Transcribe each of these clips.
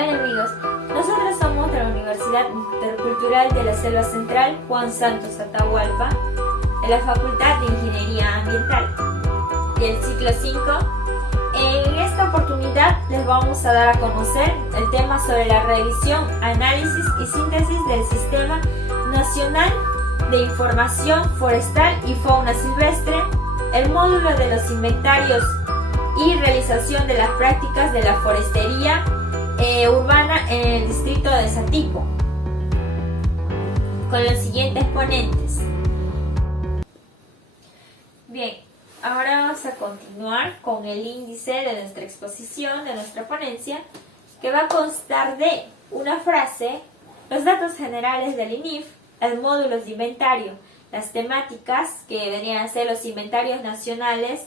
Hola amigos, nosotros somos de la Universidad Intercultural de la Selva Central Juan Santos Atahualpa, de la Facultad de Ingeniería Ambiental, del ciclo 5. En esta oportunidad les vamos a dar a conocer el tema sobre la revisión, análisis y síntesis del Sistema Nacional de Información Forestal y Fauna Silvestre, el módulo de los inventarios y realización de las prácticas de la forestería urbana en el distrito de Satipo, con los siguientes ponentes. Bien, ahora vamos a continuar con el índice de nuestra exposición, de nuestra ponencia, que va a constar de una frase, los datos generales del INIF, el módulo de inventario, las temáticas que vendrían a ser los inventarios nacionales,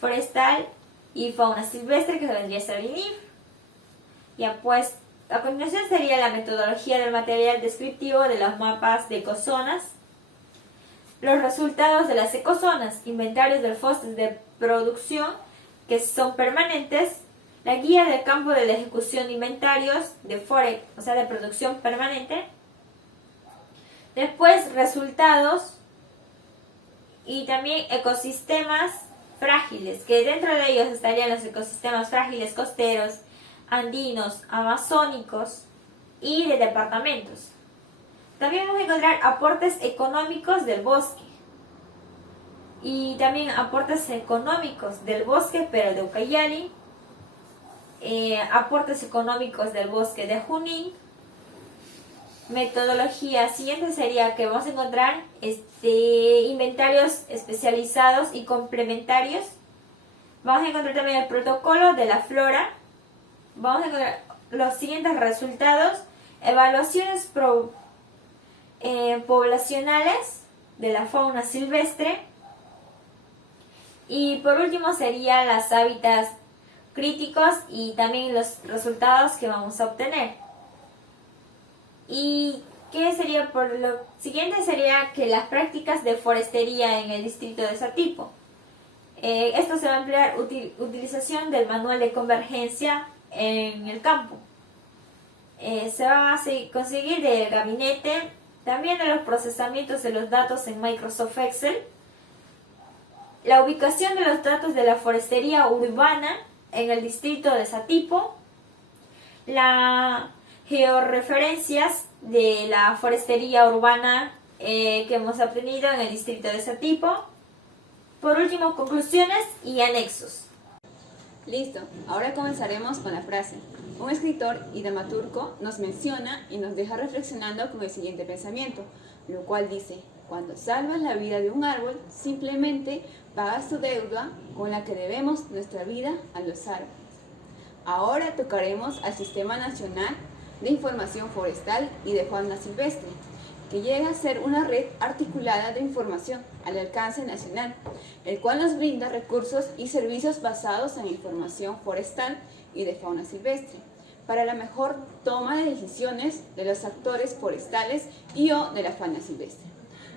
forestal y fauna silvestre, que vendría a ser el INIF. Ya pues, a continuación sería la metodología del material descriptivo de los mapas de ecozonas, los resultados de las ecozonas, inventarios de fosas de producción que son permanentes, la guía del campo de la ejecución de inventarios de FOREC, o sea de producción permanente, después resultados y también ecosistemas frágiles, que dentro de ellos estarían los ecosistemas frágiles costeros, andinos, amazónicos y de departamentos. También vamos a encontrar aportes económicos del bosque y también aportes económicos del bosque pero de Ucayali, aportes económicos del bosque de Junín. Metodología siguiente sería que vamos a encontrar inventarios especializados y complementarios. Vamos a encontrar también el protocolo de la flora. Vamos a encontrar los siguientes resultados: evaluaciones poblacionales de la fauna silvestre, y por último serían los hábitats críticos y también los resultados que vamos a obtener. Y ¿qué sería? Por lo siguiente sería que las prácticas de forestería en el distrito de Satipo. Esto se va a emplear utilización del manual de convergencia en el campo. Se va a conseguir del gabinete, también de los procesamientos de los datos en Microsoft Excel, la ubicación de los datos de la forestería urbana en el distrito de Satipo, la georreferencias de la forestería urbana que hemos aprendido en el distrito de Satipo. Por último, conclusiones y anexos. Listo, ahora comenzaremos con la frase. Un escritor y dramaturgo nos menciona y nos deja reflexionando con el siguiente pensamiento, lo cual dice: cuando salvas la vida de un árbol, simplemente pagas tu deuda con la que debemos nuestra vida a los árboles. Ahora tocaremos al Sistema Nacional de Información Forestal y de Fauna Silvestre, que llega a ser una red articulada de información al alcance nacional, el cual nos brinda recursos y servicios basados en información forestal y de fauna silvestre, para la mejor toma de decisiones de los actores forestales y o de la fauna silvestre.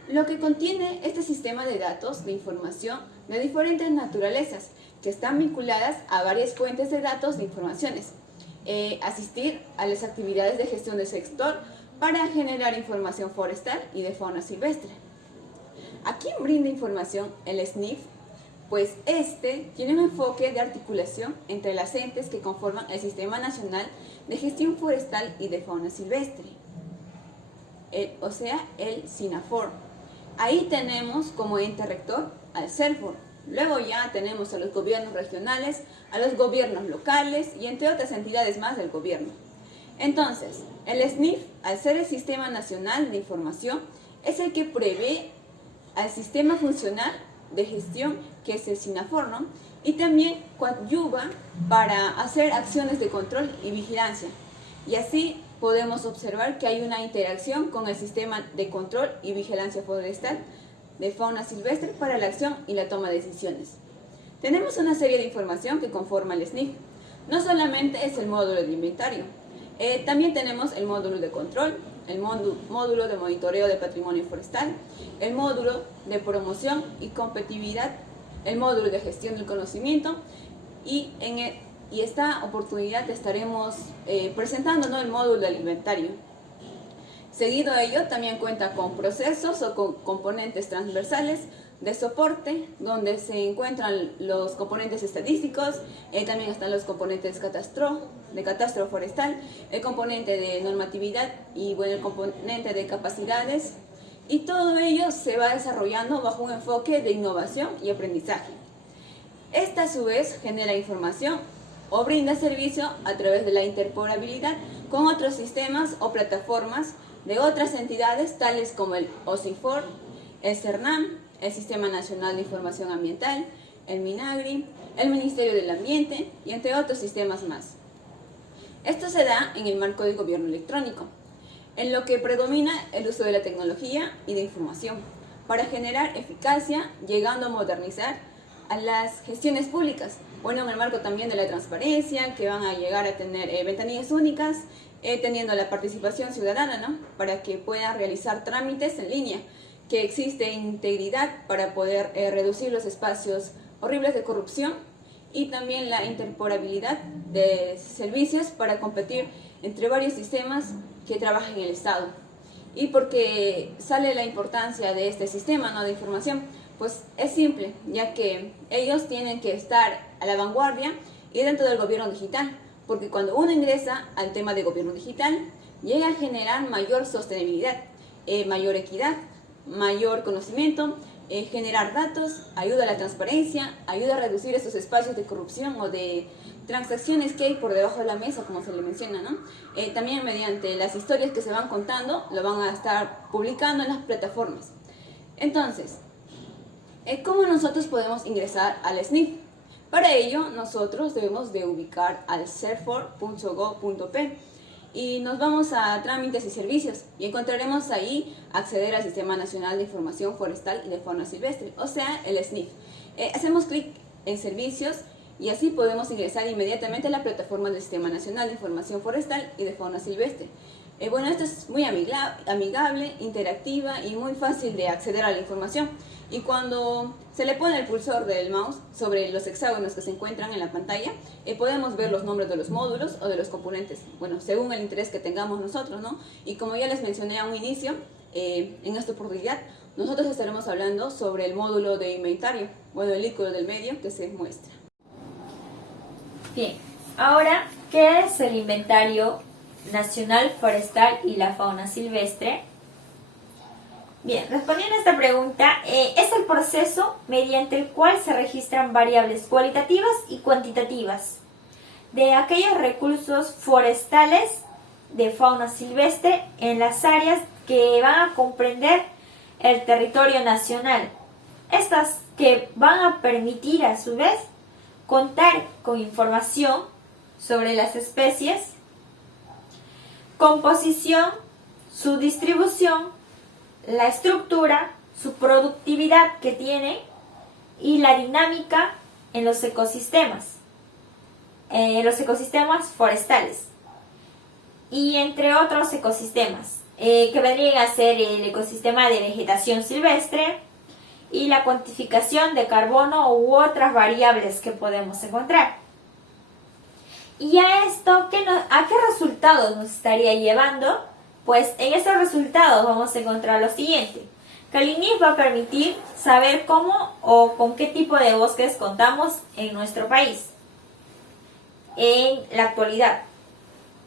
Lo que contiene este sistema de datos de información de diferentes naturalezas, que están vinculadas a varias fuentes de datos de informaciones, asistir a las actividades de gestión del sector para generar información forestal y de fauna silvestre. ¿A quién brinda información el SNIF? Pues tiene un enfoque de articulación entre las entes que conforman el Sistema Nacional de Gestión Forestal y de Fauna Silvestre, o sea, el SINAFOR. Ahí tenemos como ente rector al CERFOR. Luego ya tenemos a los gobiernos regionales, a los gobiernos locales y entre otras entidades más del gobierno. Entonces, el SNIF, al ser el Sistema Nacional de Información, es el que prevé al sistema funcional de gestión, que es el SINAFOR, ¿no? Y también coadyuva para hacer acciones de control y vigilancia. Y así podemos observar que hay una interacción con el sistema de control y vigilancia forestal de fauna silvestre para la acción y la toma de decisiones. Tenemos una serie de información que conforma el SNIF. No solamente es el módulo de inventario, también tenemos el módulo de control, el módulo de monitoreo de patrimonio forestal, el módulo de promoción y competitividad, el módulo de gestión del conocimiento, y y esta oportunidad estaremos presentando, ¿no?, el módulo del inventario. Seguido a ello, también cuenta con procesos o con componentes transversales de soporte, donde se encuentran los componentes estadísticos, también están los componentes de catastro forestal, el componente de normatividad y bueno, el componente de capacidades, y todo ello se va desarrollando bajo un enfoque de innovación y aprendizaje. Esta a su vez genera información o brinda servicio a través de la interoperabilidad con otros sistemas o plataformas de otras entidades tales como el OSINFOR, el CERNAM, el Sistema Nacional de Información Ambiental, el MINAGRI, el Ministerio del Ambiente y entre otros sistemas más. Esto se da en el marco del gobierno electrónico, en lo que predomina el uso de la tecnología y de información para generar eficacia, llegando a modernizar a las gestiones públicas. Bueno, en el marco también de la transparencia, que van a llegar a tener ventanillas únicas, teniendo la participación ciudadana, ¿no?, para que puedan realizar trámites en línea, que existe integridad para poder reducir los espacios horribles de corrupción y también la interoperabilidad de servicios para competir entre varios sistemas que trabajan en el Estado. Y porque sale la importancia de este sistema, ¿no?, de información, pues es simple, ya que ellos tienen que estar a la vanguardia y dentro del gobierno digital, porque cuando uno ingresa al tema de gobierno digital, llega a generar mayor sostenibilidad, mayor equidad, mayor conocimiento, generar datos, ayuda a la transparencia, ayuda a reducir esos espacios de corrupción o de transacciones que hay por debajo de la mesa, como se le menciona, ¿no? También mediante las historias que se van contando, lo van a estar publicando en las plataformas. Entonces, ¿cómo nosotros podemos ingresar al SNIF? Para ello, nosotros debemos de ubicar al cerfor.gov.p y nos vamos a trámites y servicios y encontraremos ahí acceder al Sistema Nacional de Información Forestal y de Fauna Silvestre, o sea, el SNIF. Hacemos clic en servicios y así podemos ingresar inmediatamente a la plataforma del Sistema Nacional de Información Forestal y de Fauna Silvestre. Bueno, esto es muy amigable, interactiva y muy fácil de acceder a la información. Y cuando se le pone el pulsor del mouse sobre los hexágonos que se encuentran en la pantalla, podemos ver los nombres de los módulos o de los componentes, bueno, según el interés que tengamos nosotros, ¿no? Y como ya les mencioné a un inicio, en esta oportunidad, nosotros estaremos hablando sobre el módulo de inventario, bueno, el líquido del medio que se muestra. Bien, ahora, ¿qué es el inventario nacional forestal y la fauna silvestre? Bien, respondiendo a esta pregunta, es el proceso mediante el cual se registran variables cualitativas y cuantitativas de aquellos recursos forestales de fauna silvestre en las áreas que van a comprender el territorio nacional. Estas que van a permitir a su vez contar con información sobre las especies, composición, su distribución, la estructura, su productividad que tiene y la dinámica en los ecosistemas forestales y entre otros ecosistemas que vendrían a ser el ecosistema de vegetación silvestre y la cuantificación de carbono u otras variables que podemos encontrar. ¿Y a esto a qué resultados nos estaría llevando? Pues en estos resultados vamos a encontrar lo siguiente, que el INIF va a permitir saber cómo o con qué tipo de bosques contamos en nuestro país en la actualidad.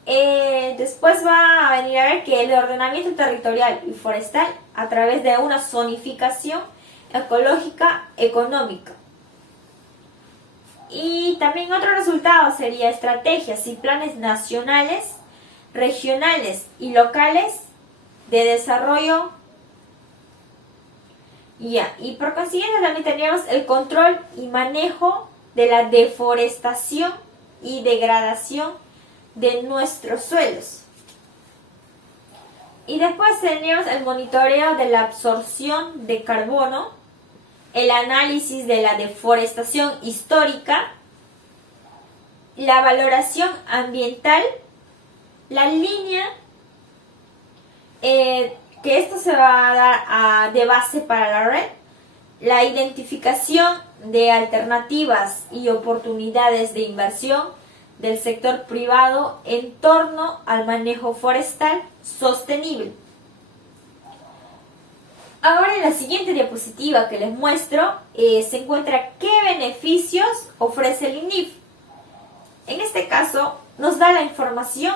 Después va a venir a ver que el ordenamiento territorial y forestal a través de una zonificación ecológica económica. Y también otro resultado sería estrategias y planes nacionales, regionales y locales de desarrollo. Y por consiguiente también tendríamos el control y manejo de la deforestación y degradación de nuestros suelos. Y después tendríamos el monitoreo de la absorción de carbono, el análisis de la deforestación histórica, la valoración ambiental, la línea, que esto se va a dar de base para la red, la identificación de alternativas y oportunidades de inversión, del sector privado en torno al manejo forestal sostenible. Ahora en la siguiente diapositiva que les muestro se encuentra qué beneficios ofrece el INIF. En este caso nos da la información.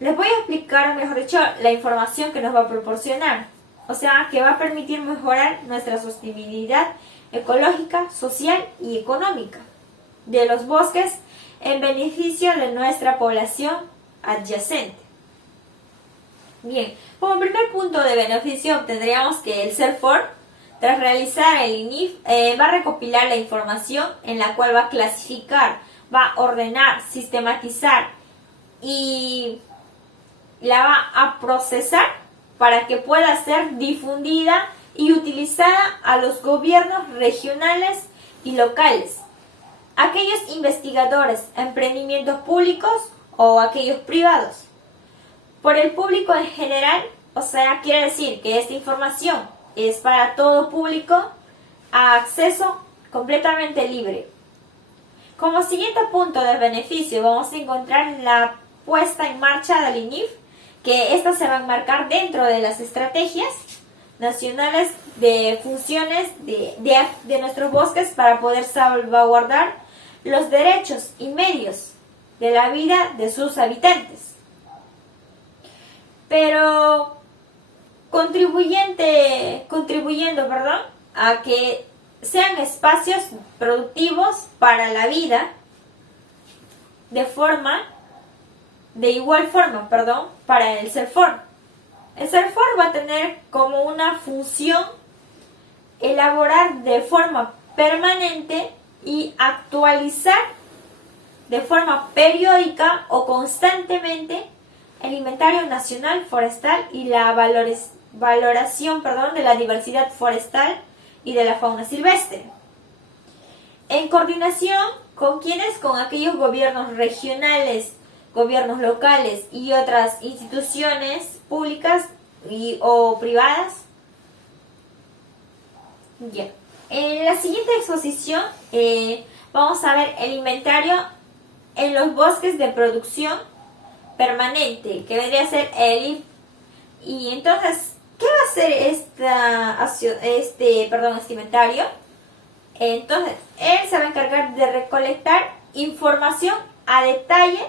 Les voy a explicar, mejor dicho, la información que nos va a proporcionar. O sea, que va a permitir mejorar nuestra sostenibilidad ecológica, social y económica de los bosques en beneficio de nuestra población adyacente. Bien, como primer punto de beneficio obtendríamos que el CERFOR, tras realizar el INIF, va a recopilar la información en la cual va a clasificar, va a ordenar, sistematizar y la va a procesar para que pueda ser difundida y utilizada a los gobiernos regionales y locales, aquellos investigadores, emprendimientos públicos o aquellos privados. Por el público en general, o sea, quiere decir que esta información es para todo público a acceso completamente libre. Como siguiente punto de beneficio vamos a encontrar la puesta en marcha del INIF, que esta se va a enmarcar dentro de las estrategias nacionales de funciones de nuestros bosques para poder salvaguardar los derechos y medios de la vida de sus habitantes. Pero contribuyendo, a que sean espacios productivos para la vida de igual forma, para el CERFOR. El CERFOR va a tener como una función elaborar de forma permanente y actualizar de forma periódica o constantemente el inventario nacional forestal y la valoración de la diversidad forestal y de la fauna silvestre. En coordinación con quienes, con aquellos gobiernos regionales, gobiernos locales y otras instituciones públicas o privadas. Ya. En la siguiente exposición vamos a ver el inventario en los bosques de producción permanente, que vendría a ser el IF. Y entonces, ¿qué va a hacer este inventario? Entonces, él se va a encargar de recolectar información a detalle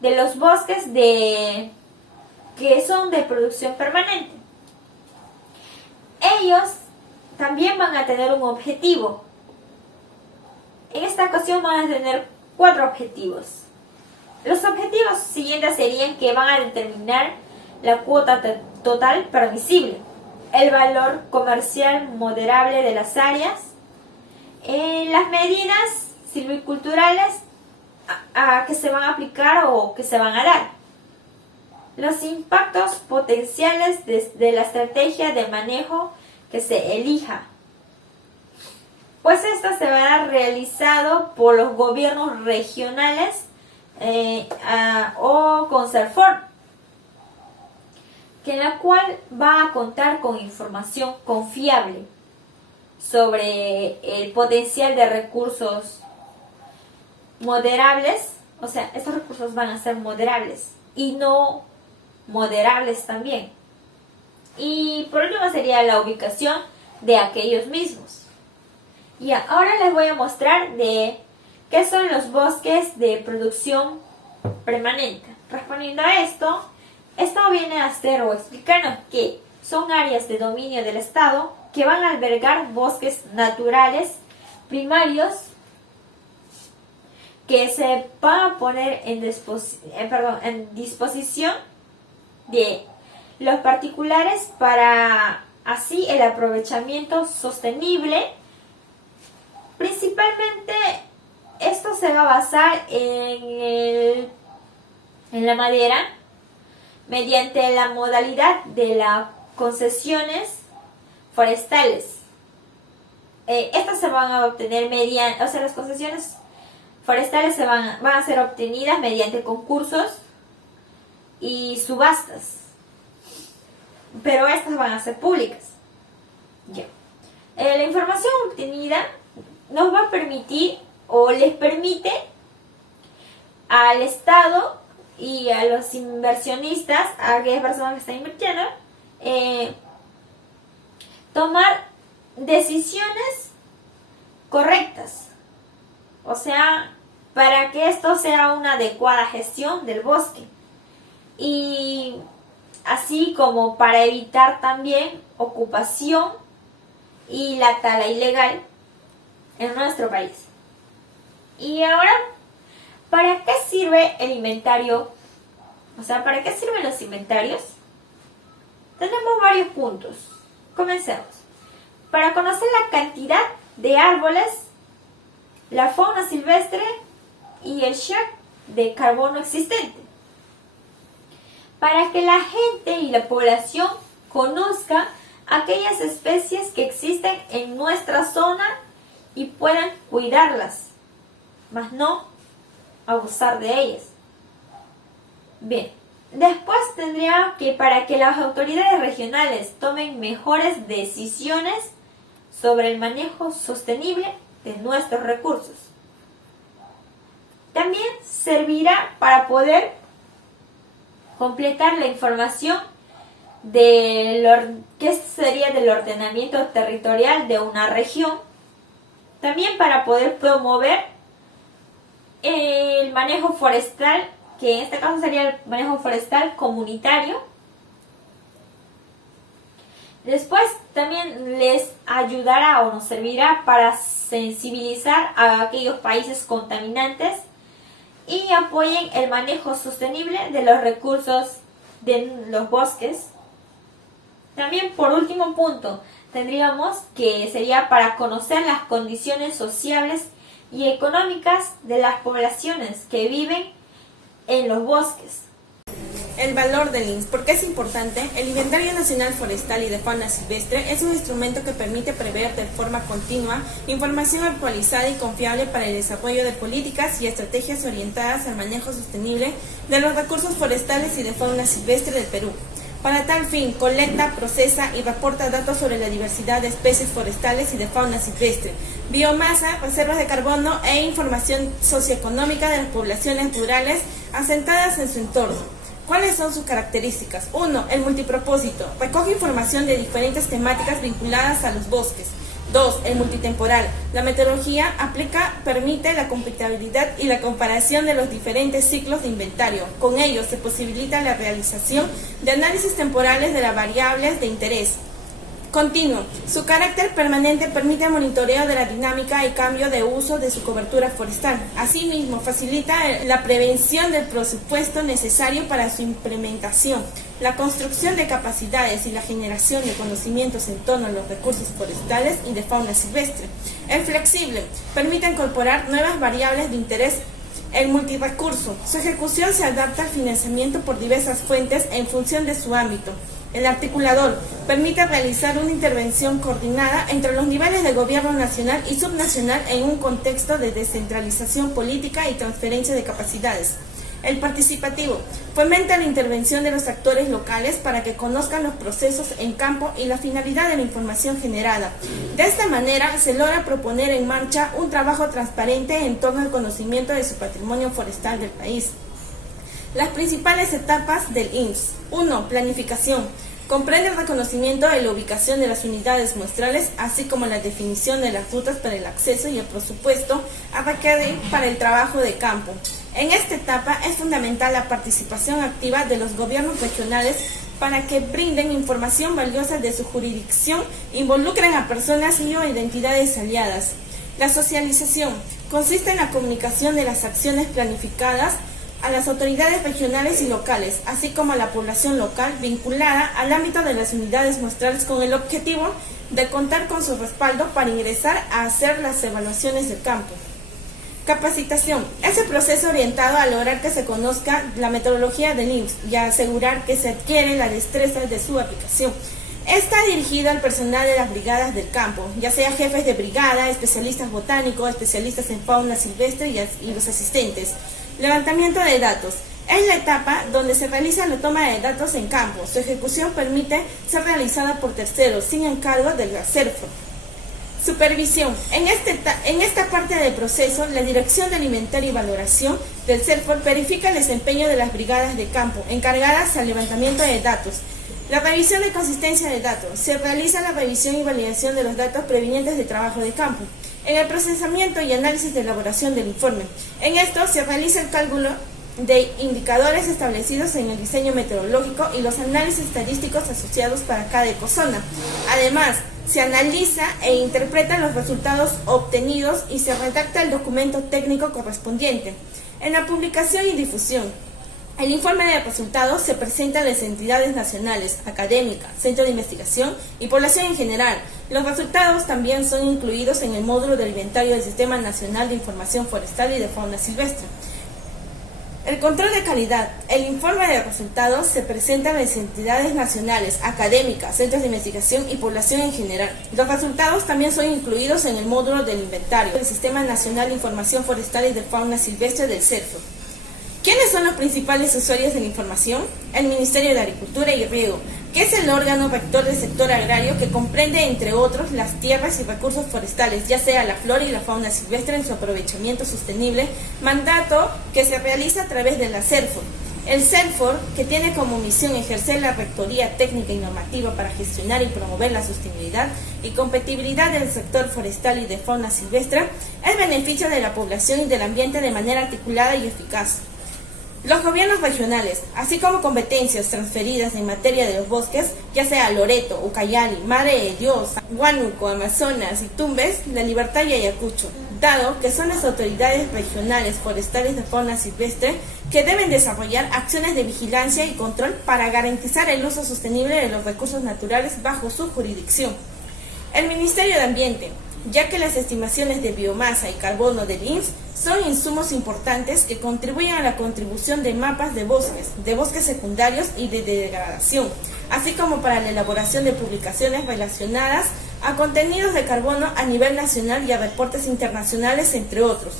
de los bosques que son de producción permanente. Ellos también van a tener un objetivo. En esta ocasión van a tener 4 objetivos. Los objetivos siguientes serían que van a determinar la cuota total permisible, el valor comercial moderable de las áreas, las medidas silviculturales que se van a aplicar o que se van a dar, los impactos potenciales de la estrategia de manejo que se elija, pues esta se va a realizado por los gobiernos regionales o con CERFOR, que en la cual va a contar con información confiable sobre el potencial de recursos moderables, o sea, estos recursos van a ser moderables y no moderables también. Y por último sería la ubicación de aquellos mismos. Y ahora les voy a mostrar de qué son los bosques de producción permanente. Respondiendo a esto viene a ser o explicarnos que son áreas de dominio del Estado que van a albergar bosques naturales primarios que se van a poner en disposición de los particulares para así el aprovechamiento sostenible. Principalmente esto se va a basar en la madera mediante la modalidad de las concesiones forestales. Estas se van a obtener las concesiones forestales van a ser obtenidas mediante concursos y subastas, pero estas van a ser públicas. Ya. La información obtenida nos va a permitir o les permite al Estado y a los inversionistas, a aquellas personas que están invirtiendo, tomar decisiones correctas. O sea, para que esto sea una adecuada gestión del bosque. Y así como para evitar también ocupación y la tala ilegal en nuestro país. Y ahora, ¿para qué sirve el inventario? O sea, ¿para qué sirven los inventarios? Tenemos varios puntos. Comencemos. Para conocer la cantidad de árboles, la fauna silvestre y el share de carbono existente. Para que la gente y la población conozca aquellas especies que existen en nuestra zona y puedan cuidarlas, mas no abusar de ellas. Bien, después tendría que para que las autoridades regionales tomen mejores decisiones sobre el manejo sostenible de nuestros recursos. También servirá para poder completar la información de qué sería del ordenamiento territorial de una región. También para poder promover el manejo forestal, que en este caso sería el manejo forestal comunitario. Después también les ayudará o nos servirá para sensibilizar a aquellos países contaminantes y apoyen el manejo sostenible de los recursos de los bosques. También, por último punto, tendríamos que sería para conocer las condiciones sociales y económicas de las poblaciones que viven en los bosques. El valor del INS. ¿Por qué es importante? El Inventario Nacional Forestal y de Fauna Silvestre es un instrumento que permite prever de forma continua información actualizada y confiable para el desarrollo de políticas y estrategias orientadas al manejo sostenible de los recursos forestales y de fauna silvestre del Perú. Para tal fin, colecta, procesa y reporta datos sobre la diversidad de especies forestales y de fauna silvestre, biomasa, reservas de carbono e información socioeconómica de las poblaciones rurales asentadas en su entorno. ¿Cuáles son sus características? 1. El multipropósito. Recoge información de diferentes temáticas vinculadas a los bosques. 2. El multitemporal. La metodología permite la compatibilidad y la comparación de los diferentes ciclos de inventario. Con ello se posibilita la realización de análisis temporales de las variables de interés. Continuo. Su carácter permanente permite el monitoreo de la dinámica y cambio de uso de su cobertura forestal. Asimismo, facilita la prevención del presupuesto necesario para su implementación, la construcción de capacidades y la generación de conocimientos en torno a los recursos forestales y de fauna silvestre. El flexible. Permite incorporar nuevas variables de interés. El multirrecurso. Su ejecución se adapta al financiamiento por diversas fuentes en función de su ámbito. El articulador permite realizar una intervención coordinada entre los niveles de gobierno nacional y subnacional en un contexto de descentralización política y transferencia de capacidades. El participativo fomenta la intervención de los actores locales para que conozcan los procesos en campo y la finalidad de la información generada. De esta manera se logra proponer en marcha un trabajo transparente en torno al conocimiento de su patrimonio forestal del país. Las principales etapas del INS. 1. Planificación. Comprende el reconocimiento de la ubicación de las unidades muestrales, así como la definición de las rutas para el acceso y el presupuesto a requerir para el trabajo de campo. En esta etapa es fundamental la participación activa de los gobiernos regionales para que brinden información valiosa de su jurisdicción, involucren a personas y o identidades aliadas. La socialización consiste en la comunicación de las acciones planificadas a las autoridades regionales y locales, así como a la población local vinculada al ámbito de las unidades muestrales con el objetivo de contar con su respaldo para ingresar a hacer las evaluaciones del campo. Capacitación. Es el proceso orientado a lograr que se conozca la metodología del INS y a asegurar que se adquiere la destreza de su aplicación. Está dirigida al personal de las brigadas del campo, ya sea jefes de brigada, especialistas botánicos, especialistas en fauna silvestre y los asistentes. Levantamiento de datos. Es la etapa donde se realiza la toma de datos en campo. Su ejecución permite ser realizada por terceros, sin encargo del CERFO. Supervisión. En esta parte del proceso, la Dirección de Inventario y Valoración del CERFOR verifica el desempeño de las brigadas de campo encargadas al levantamiento de datos. La revisión de consistencia de datos. Se realiza la revisión y validación de los datos provenientes de trabajo de campo. En el procesamiento y análisis de elaboración del informe. En esto se realiza el cálculo de indicadores establecidos en el diseño meteorológico y los análisis estadísticos asociados para cada ecozona. Además, se analiza e interpreta los resultados obtenidos y se redacta el documento técnico correspondiente. En la publicación y difusión, el informe de resultados se presenta a las entidades nacionales, académicas, centros de investigación y población en general. Los resultados también son incluidos en el módulo del inventario del Sistema Nacional de Información Forestal y de Fauna Silvestre. El control de calidad. El informe de resultados se presenta a las entidades nacionales, académicas, centros de investigación y población en general. Los resultados también son incluidos en el módulo del inventario del Sistema Nacional de Información Forestal y de Fauna Silvestre del CERFOR. ¿Quiénes son los principales usuarios de la información? El Ministerio de Agricultura y Riego, que es el órgano rector del sector agrario que comprende, entre otros, las tierras y recursos forestales, ya sea la flora y la fauna silvestre en su aprovechamiento sostenible, mandato que se realiza a través de la CERFOR. El CERFOR, que tiene como misión ejercer la rectoría técnica y normativa para gestionar y promover la sostenibilidad y competitividad del sector forestal y de fauna silvestre, es beneficio de la población y del ambiente de manera articulada y eficaz. Los gobiernos regionales, así como competencias transferidas en materia de los bosques, ya sea Loreto, Ucayali, Madre de Dios, Huánuco, Amazonas y Tumbes, La Libertad y Ayacucho, dado que son las autoridades regionales forestales de fauna silvestre que deben desarrollar acciones de vigilancia y control para garantizar el uso sostenible de los recursos naturales bajo su jurisdicción. El Ministerio de Ambiente, ya que las estimaciones de biomasa y carbono del INS son insumos importantes que contribuyen a la contribución de mapas de bosques secundarios y de degradación, así como para la elaboración de publicaciones relacionadas a contenidos de carbono a nivel nacional y a reportes internacionales, entre otros.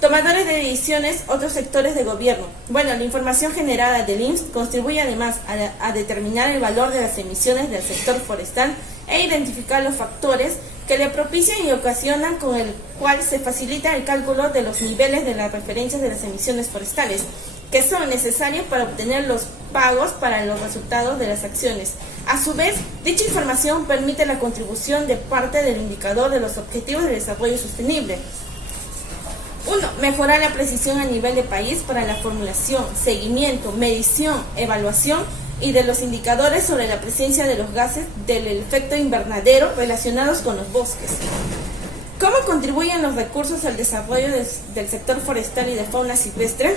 Tomadores de decisiones, otros sectores de gobierno. Bueno, la información generada del INS contribuye además a determinar el valor de las emisiones del sector forestal e identificar los factores que le propician y ocasionan, con el cual se facilita el cálculo de los niveles de las referencias de las emisiones forestales, que son necesarios para obtener los pagos para los resultados de las acciones. A su vez, dicha información permite la contribución de parte del indicador de los objetivos de desarrollo sostenible. 1. Mejorar la precisión a nivel de país para la formulación, seguimiento, medición, evaluación y de los indicadores sobre la presencia de los gases del efecto invernadero relacionados con los bosques. ¿Cómo contribuyen los recursos al desarrollo del sector forestal y de fauna silvestre?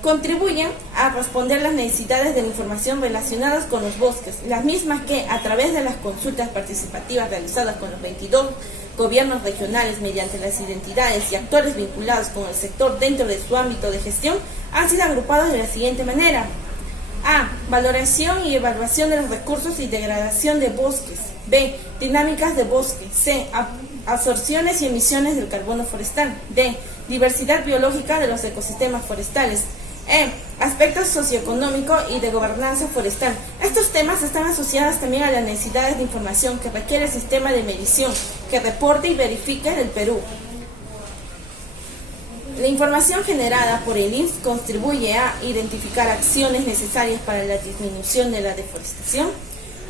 Contribuyen a responder las necesidades de la información relacionadas con los bosques, las mismas que, a través de las consultas participativas realizadas con los 22 gobiernos regionales mediante las identidades y actores vinculados con el sector dentro de su ámbito de gestión, han sido agrupados de la siguiente manera. A. Valoración y evaluación de los recursos y degradación de bosques. B. Dinámicas de bosque. C. Absorciones y emisiones del carbono forestal. D. Diversidad biológica de los ecosistemas forestales. E. Aspectos socioeconómicos y de gobernanza forestal. Estos temas están asociados también a las necesidades de información que requiere el sistema de medición que reporte y verifique del Perú. La información generada por el INS contribuye a identificar acciones necesarias para la disminución de la deforestación,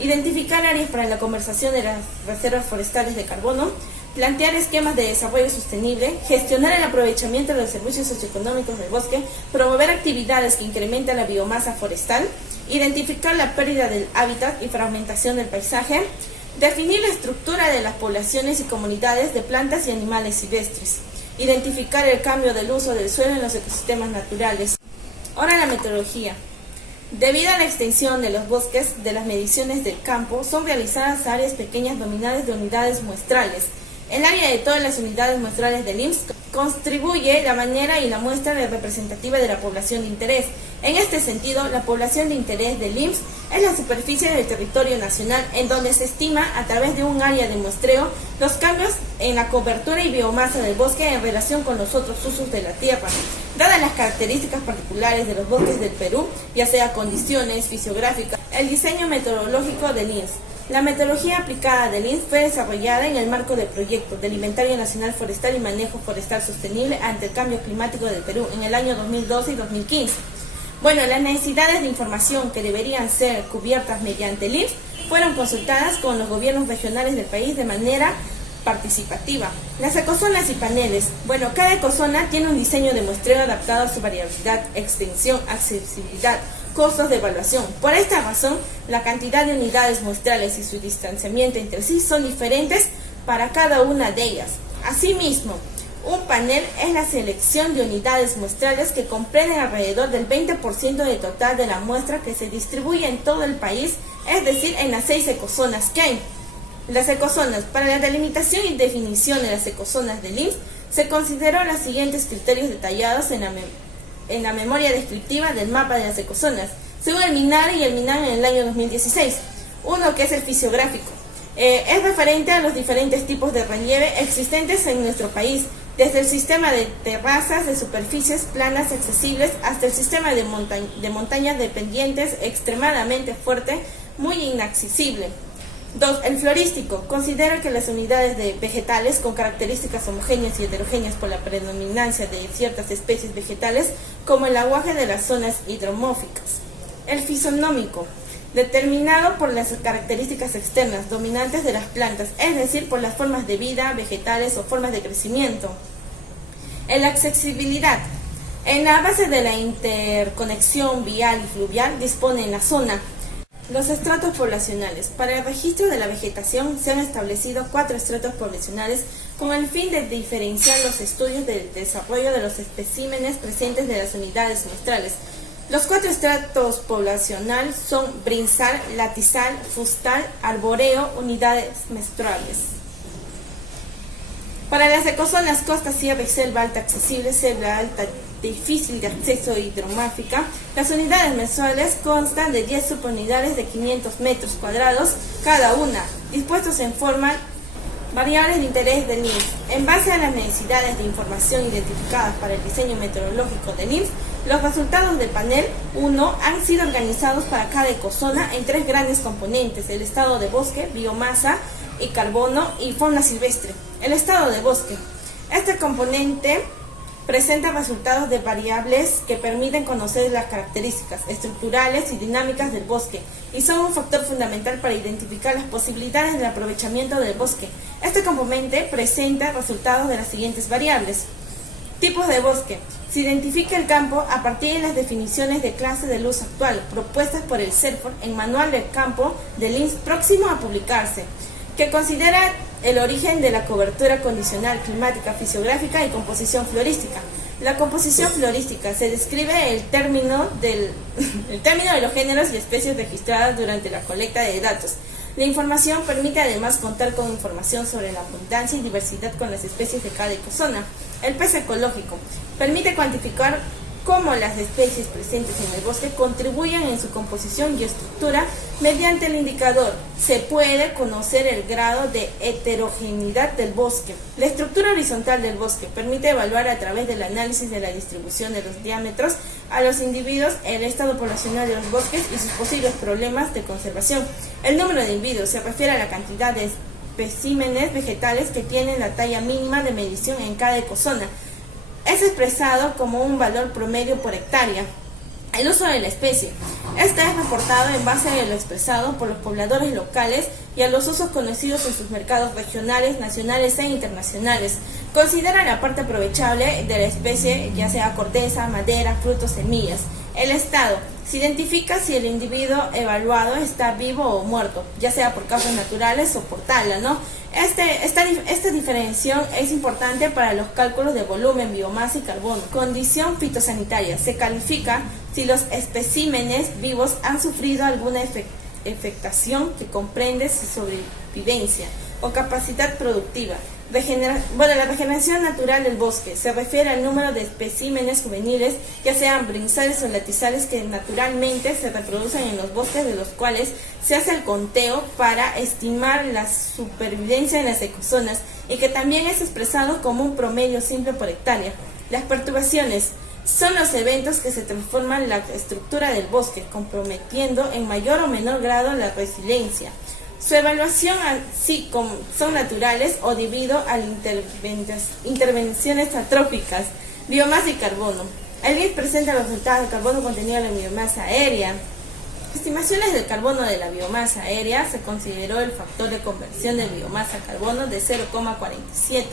identificar áreas para la conservación de las reservas forestales de carbono, plantear esquemas de desarrollo sostenible, gestionar el aprovechamiento de los servicios socioeconómicos del bosque, promover actividades que incrementan la biomasa forestal, identificar la pérdida del hábitat y fragmentación del paisaje, definir la estructura de las poblaciones y comunidades de plantas y animales silvestres, identificar el cambio del uso del suelo en los ecosistemas naturales. Ahora la meteorología. Debido a la extensión de los bosques, de las mediciones del campo son realizadas áreas pequeñas dominadas de unidades muestrales. El área de todas las unidades muestrales del INS contribuye la manera y la muestra representativa de la población de interés. En este sentido, la población de interés del INS es la superficie del territorio nacional en donde se estima, a través de un área de muestreo, los cambios en la cobertura y biomasa del bosque en relación con los otros usos de la tierra. Dadas las características particulares de los bosques del Perú, ya sea condiciones fisiográficas, el diseño meteorológico del INS La metodología aplicada del INS fue desarrollada en el marco del proyecto del Inventario Nacional Forestal y Manejo Forestal Sostenible ante el Cambio Climático del Perú en el año 2012 y 2015. Bueno, las necesidades de información que deberían ser cubiertas mediante el INS fueron consultadas con los gobiernos regionales del país de manera participativa. Las ecozonas y paneles. Bueno, cada ecozona tiene un diseño de muestreo adaptado a su variabilidad, extensión, accesibilidad, costos de evaluación. Por esta razón, la cantidad de unidades muestrales y su distanciamiento entre sí son diferentes para cada una de ellas. Asimismo, un panel es la selección de unidades muestrales que comprenden alrededor del 20% del total de la muestra que se distribuye en todo el país, es decir, en las 6 ecozonas que hay. Las ecozonas. Para la delimitación y definición de las ecozonas del INS se consideró los siguientes criterios detallados en la memoria descriptiva del mapa de las ecozonas, según el MINARE y el MINAM en el año 2016. Uno, que es el fisiográfico. Es referente a los diferentes tipos de relieve existentes en nuestro país, desde el sistema de terrazas de superficies planas accesibles hasta el sistema de montañas de pendientes extremadamente fuerte, muy inaccesible. 2. El florístico. Considera que las unidades de vegetales con características homogéneas y heterogéneas por la predominancia de ciertas especies vegetales, como el aguaje de las zonas hidromórficas. El fisonómico. Determinado por las características externas dominantes de las plantas, es decir, por las formas de vida, vegetales o formas de crecimiento. La accesibilidad. En la base de la interconexión vial y fluvial dispone en la zona. Los estratos poblacionales. Para el registro de la vegetación se han establecido 4 estratos poblacionales con el fin de diferenciar los estudios del desarrollo de los especímenes presentes de las unidades muestrales. Los 4 estratos poblacionales son brinzal, latizal, fustal, arboreo, unidades muestrales. Para las ecozonas costa, sierra y selva alta accesible, selva alta difícil de acceso hidromórfica, las unidades mensuales constan de 10 subunidades de 500 metros cuadrados cada una, dispuestos en forma variables de interés del INS. En base a las necesidades de información identificadas para el diseño meteorológico del INS, los resultados del panel 1 han sido organizados para cada ecozona en 3 grandes componentes: el estado de bosque, biomasa y carbono y fauna silvestre. El estado de bosque. Este componente presenta resultados de variables que permiten conocer las características estructurales y dinámicas del bosque y son un factor fundamental para identificar las posibilidades de aprovechamiento del bosque. Este componente presenta resultados de las siguientes variables. Tipos de bosque. Se identifica el campo a partir de las definiciones de clase de luz actual propuestas por el CERFOR en Manual del Campo del INS próximo a publicarse, que considera el origen de la cobertura condicional climática, fisiográfica y composición florística. La composición florística se describe el término de los géneros y especies registradas durante la colecta de datos. La información permite además contar con información sobre la abundancia y diversidad con las especies de cada ecozona. El peso ecológico permite cuantificar cómo las especies presentes en el bosque contribuyen en su composición y estructura. Mediante el indicador se puede conocer el grado de heterogeneidad del bosque. La estructura horizontal del bosque permite evaluar a través del análisis de la distribución de los diámetros a los individuos, el estado poblacional de los bosques y sus posibles problemas de conservación. El número de individuos se refiere a la cantidad de especímenes vegetales que tienen la talla mínima de medición en cada ecozona. Es expresado como un valor promedio por hectárea. El uso de la especie. Este es reportado en base a lo expresado por los pobladores locales y a los usos conocidos en sus mercados regionales, nacionales e internacionales. Considera la parte aprovechable de la especie, ya sea corteza, madera, frutos, semillas. El estado. Se identifica si el individuo evaluado está vivo o muerto, ya sea por causas naturales o por tala, ¿no? Esta diferenciación es importante para los cálculos de volumen, biomasa y carbono. Condición fitosanitaria. Se califica si los especímenes vivos han sufrido alguna afectación que comprende su sobrevivencia o capacidad productiva. La regeneración natural del bosque se refiere al número de especímenes juveniles, ya sean brinzales o latizales, que naturalmente se reproducen en los bosques, de los cuales se hace el conteo para estimar la supervivencia en las ecozonas y que también es expresado como un promedio simple por hectárea. Las perturbaciones son los eventos que se transforman la estructura del bosque, comprometiendo en mayor o menor grado la resiliencia. Su evaluación, así como son naturales o debido a intervenciones antrópicas, biomasa y carbono. El BID presenta los resultados del carbono contenido en la biomasa aérea. Estimaciones del carbono de la biomasa aérea. Se consideró el factor de conversión de biomasa a carbono de 0,47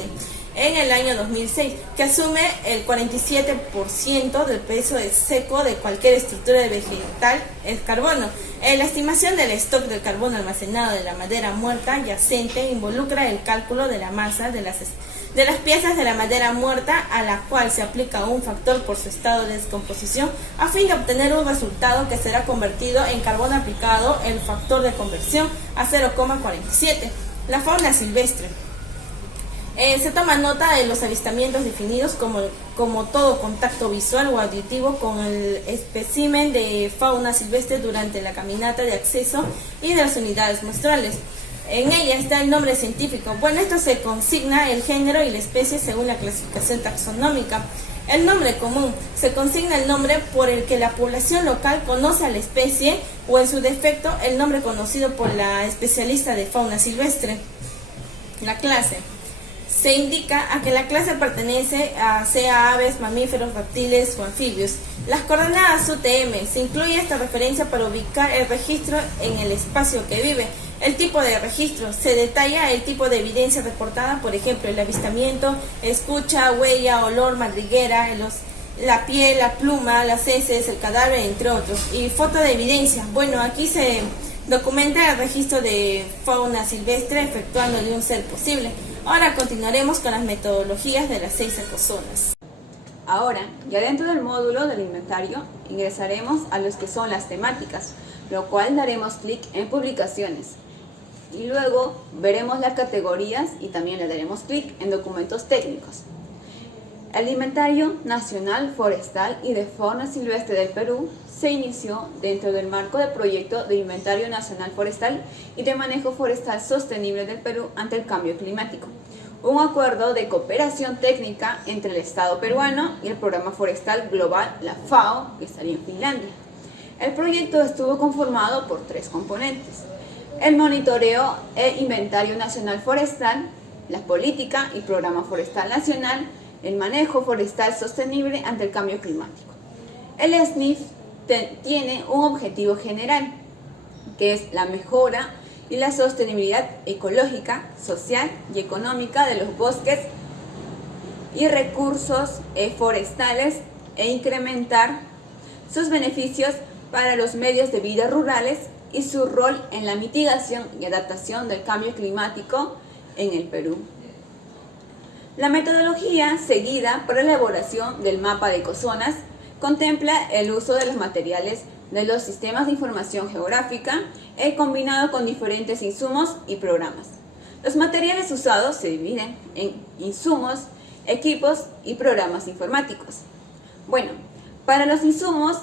en el año 2006, que asume el 47% del peso seco de cualquier estructura vegetal es carbono. La estimación del stock del carbono almacenado de la madera muerta yacente involucra el cálculo de la masa de las piezas de la madera muerta, a la cual se aplica un factor por su estado de descomposición a fin de obtener un resultado que será convertido en carbono aplicado el factor de conversión a 0,47. La fauna silvestre. Se toma nota de los avistamientos definidos como todo contacto visual o auditivo con el espécimen de fauna silvestre durante la caminata de acceso y de las unidades muestrales. En ella está el nombre científico. Bueno, esto se consigna el género y la especie según la clasificación taxonómica. El nombre común. Se consigna el nombre por el que la población local conoce a la especie o, en su defecto, el nombre conocido por la especialista de fauna silvestre. La clase. Se indica a que la clase pertenece sea aves, mamíferos, reptiles o anfibios. Las coordenadas UTM. Se incluye esta referencia para ubicar el registro en el espacio que vive. El tipo de registro. Se detalla el tipo de evidencia reportada, por ejemplo, el avistamiento, escucha, huella, olor, madriguera, la piel, la pluma, las heces, el cadáver, entre otros. Y foto de evidencia. Bueno, aquí se documenta el registro de fauna silvestre efectuando de un ser posible. Ahora continuaremos con las metodologías de las 6 ecozonas. Ahora, ya dentro del módulo del inventario, ingresaremos a los que son las temáticas, lo cual daremos clic en publicaciones. Y luego veremos las categorías y también le daremos clic en documentos técnicos. El Inventario Nacional Forestal y de Fauna Silvestre del Perú se inició dentro del marco del proyecto de Inventario Nacional Forestal y de Manejo Forestal Sostenible del Perú ante el cambio climático, un acuerdo de cooperación técnica entre el Estado peruano y el Programa Forestal Global, la FAO, que estaría en Finlandia. El proyecto estuvo conformado por 3 componentes: el monitoreo e inventario nacional forestal, la política y programa forestal nacional, el manejo forestal sostenible ante el cambio climático. El SNIF tiene un objetivo general, que es la mejora y la sostenibilidad ecológica, social y económica de los bosques y recursos forestales e incrementar sus beneficios para los medios de vida rurales y su rol en la mitigación y adaptación del cambio climático en el Perú. La metodología seguida para la elaboración del mapa de ecozonas contempla el uso de los materiales de los sistemas de información geográfica combinado con diferentes insumos y programas. Los materiales usados se dividen en insumos, equipos y programas informáticos. Bueno, para los insumos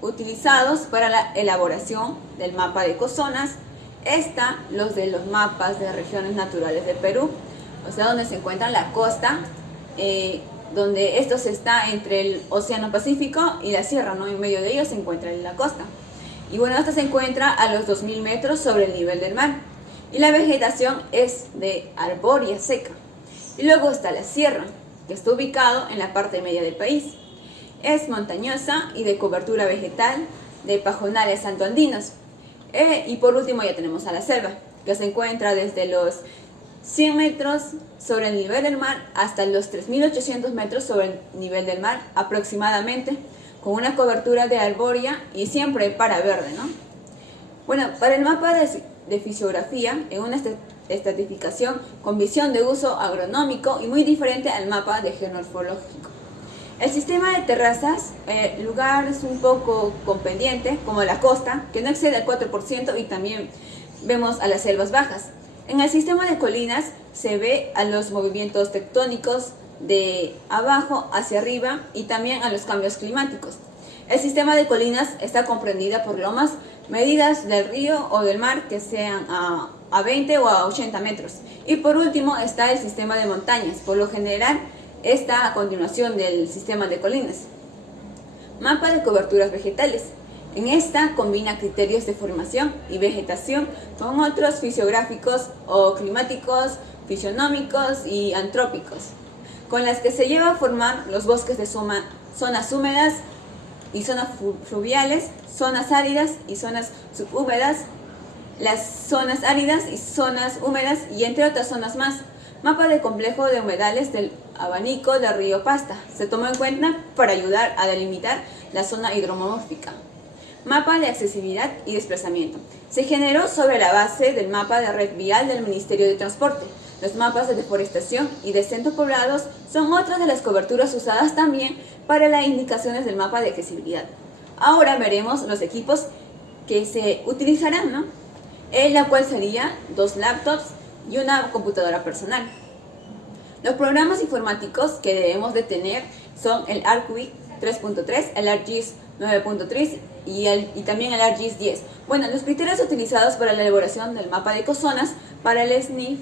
utilizados para la elaboración del mapa de ecozonas están los de los mapas de regiones naturales del Perú, o sea, donde se encuentra la costa, donde esto está entre el Océano Pacífico y la sierra, ¿no? En medio de ellos se encuentra la costa. Y bueno, esto se encuentra a los 2000 metros sobre el nivel del mar. Y la vegetación es de arbórea seca. Y luego está la sierra, que está ubicado en la parte media del país. Es montañosa y de cobertura vegetal de pajonales santoandinos. Y por último ya tenemos a la selva, que se encuentra desde los 100 metros sobre el nivel del mar hasta los 3.800 metros sobre el nivel del mar aproximadamente, con una cobertura de arbórea y siempre para verde, ¿no? Bueno, para el mapa de fisiografía, en una estratificación con visión de uso agronómico y muy diferente al mapa de geomorfológico. El sistema de terrazas, lugares un poco con pendiente, como la costa, que no excede el 4%, y también vemos a las selvas bajas. En el sistema de colinas se ve a los movimientos tectónicos de abajo hacia arriba y también a los cambios climáticos. El sistema de colinas está comprendida por lomas medidas del río o del mar que sean a 20 o a 80 metros. Y por último está el sistema de montañas, por lo general está a continuación del sistema de colinas. Mapa de coberturas vegetales. En esta combina criterios de formación y vegetación con otros fisiográficos o climáticos, fisionómicos y antrópicos, con las que se lleva a formar los bosques de zonas húmedas y zonas fluviales, zonas áridas y zonas subhúmedas, las zonas áridas y zonas húmedas y entre otras zonas más. Mapa de complejo de humedales del abanico del río Pasta. Se tomó en cuenta para ayudar a delimitar la zona hidromórfica. Mapa de accesibilidad y desplazamiento. Se generó sobre la base del mapa de red vial del Ministerio de Transporte. Los mapas de deforestación y de centros poblados son otras de las coberturas usadas también para las indicaciones del mapa de accesibilidad. Ahora veremos los equipos que se utilizarán, ¿no? La cual sería 2 laptops y una computadora personal. Los programas informáticos que debemos de tener son el ArcGIS 3.3, el ArcGIS 9.3 y también el ArcGIS 10. Bueno, los criterios utilizados para la elaboración del mapa de ecozonas para el SNIF,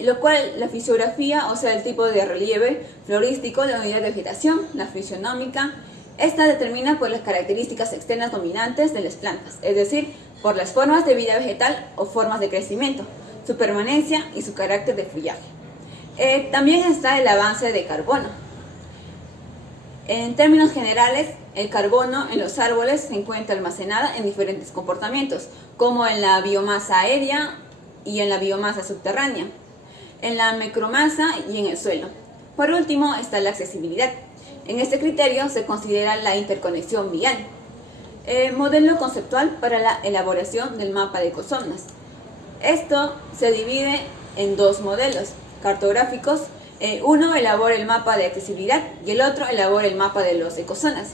lo cual la fisiografía, o sea, el tipo de relieve florístico, la unidad de vegetación, la fisionómica, esta determina por las características externas dominantes de las plantas, es decir, por las formas de vida vegetal o formas de crecimiento, su permanencia y su carácter de follaje. También está el avance de carbono. En términos generales, el carbono en los árboles se encuentra almacenada en diferentes comportamientos, como en la biomasa aérea y en la biomasa subterránea, en la micromasa y en el suelo. Por último está la accesibilidad. En este criterio se considera la interconexión vial. Modelo conceptual para la elaboración del mapa de ecozonas. Esto se divide en 2 modelos cartográficos. Uno elabora el mapa de accesibilidad y el otro elabora el mapa de los ecozonas.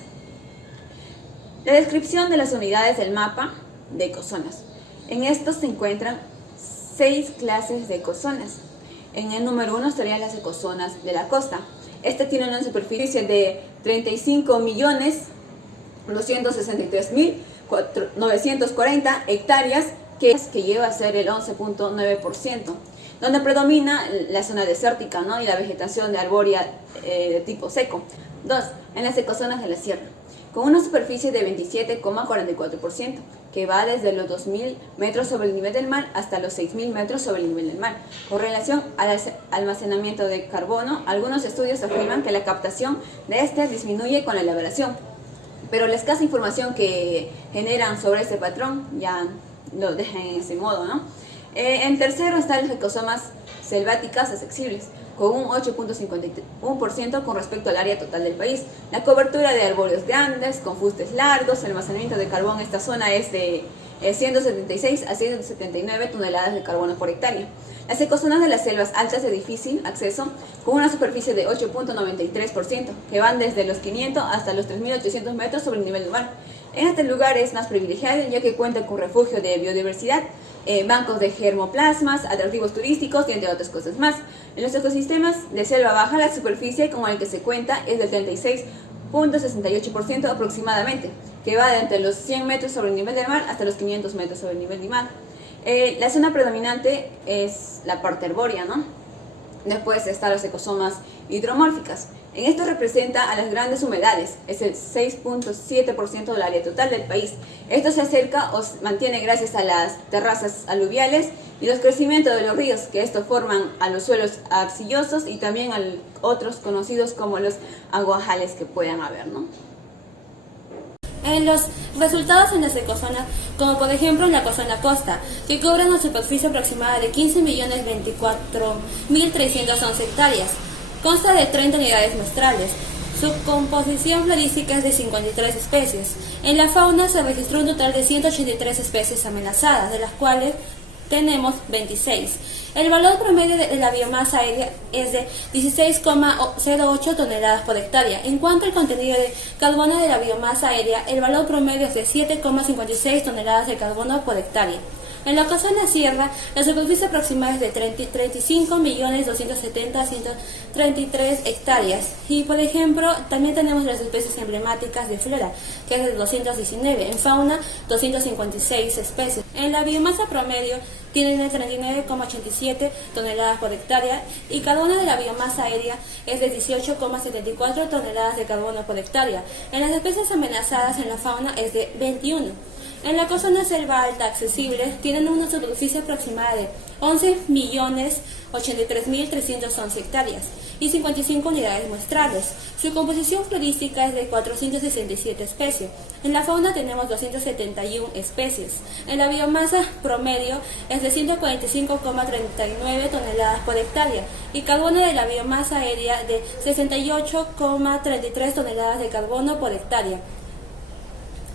La descripción de las unidades del mapa de ecozonas. En estos se encuentran 6 clases de ecozonas. En el número 1 estarían las ecozonas de la costa. Esta tiene una superficie de 35.263.940 hectáreas, que lleva a ser el 11.9%, donde predomina la zona desértica, ¿no? Y la vegetación de arbórea de tipo seco. 2. En las ecozonas de la sierra, con una superficie de 27,44%, que va desde los 2.000 metros sobre el nivel del mar hasta los 6.000 metros sobre el nivel del mar. Con relación al almacenamiento de carbono, algunos estudios afirman que la captación de este disminuye con la elaboración, pero la escasa información que generan sobre ese patrón ya lo dejan en ese modo, ¿no? En tercero están las ecozonas selváticas accesibles, con un 8.51% con respecto al área total del país. La cobertura de arbóreos grandes, con fustes largos, el almacenamiento de carbón en esta zona es de 176 a 179 toneladas de carbono por hectárea. Las ecozonas de las selvas altas de difícil acceso, con una superficie de 8.93%, que van desde los 500 hasta los 3.800 metros sobre el nivel del mar. En este lugar es más privilegiado ya que cuenta con refugio de biodiversidad, bancos de germoplasmas, atractivos turísticos y entre otras cosas más. En los ecosistemas de selva baja, la superficie con el que se cuenta es del 36.68% aproximadamente, que va de entre los 100 metros sobre el nivel del mar hasta los 500 metros sobre el nivel del mar. La zona predominante es la parte arbórea, ¿no? Después están las ecozonas hidromórficas. En esto representa a las grandes humedales, es el 6.7% del área total del país. Esto se acerca o se mantiene gracias a las terrazas aluviales y los crecimientos de los ríos, que esto forman a los suelos arcillosos y también a otros conocidos como los aguajales que puedan haber, ¿no? En los resultados en las ecozonas, como por ejemplo en la ecozona costa, que cubre una superficie aproximada de 15.024.311 hectáreas, consta de 30 unidades muestrales. Su composición florística es de 53 especies. En la fauna se registró un total de 183 especies amenazadas, de las cuales tenemos 26. El valor promedio de la biomasa aérea es de 16,08 toneladas por hectárea. En cuanto al contenido de carbono de la biomasa aérea, el valor promedio es de 7,56 toneladas de carbono por hectárea. En la zona sierra, la superficie aproximada es de 35.270.133 hectáreas. Y, por ejemplo, también tenemos las especies emblemáticas de flora, que es de 219, en fauna 256 especies. En la biomasa promedio tienen de 39,87 toneladas por hectárea y carbono de la biomasa aérea es de 18,74 toneladas de carbono por hectárea. En las especies amenazadas en la fauna es de 21. En la zona selva alta accesible tienen una superficie aproximada de 11.083.311 hectáreas y 55 unidades muestrales. Su composición florística es de 467 especies. En la fauna tenemos 271 especies. En la biomasa promedio es de 145,39 toneladas por hectárea y carbono de la biomasa aérea de 68,33 toneladas de carbono por hectárea.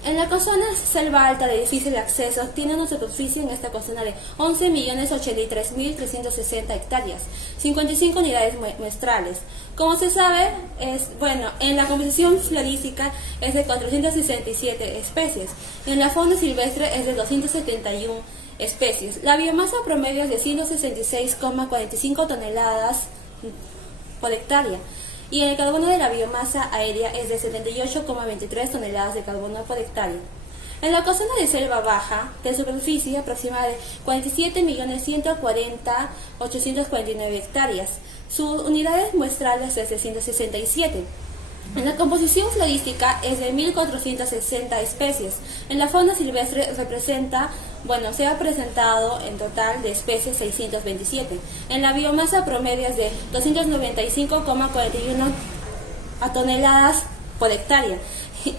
En la zona selva alta de difícil acceso tiene una superficie en esta zona de 11.083.360 hectáreas, 55 unidades muestrales. Como se sabe, en la composición florística es de 467 especies, en la fauna silvestre es de 271 especies. La biomasa promedio es de 166,45 toneladas por hectárea. Y el carbono de la biomasa aérea es de 78,23 toneladas de carbono por hectárea. En la zona de selva baja, de superficie aproximada de 47.140.849 hectáreas, sus unidades muestrales es de 167. En la composición florística es de 1.460 especies. En la fauna silvestre se ha presentado en total de especies 627. En la biomasa promedio es de 295,41 toneladas por hectárea.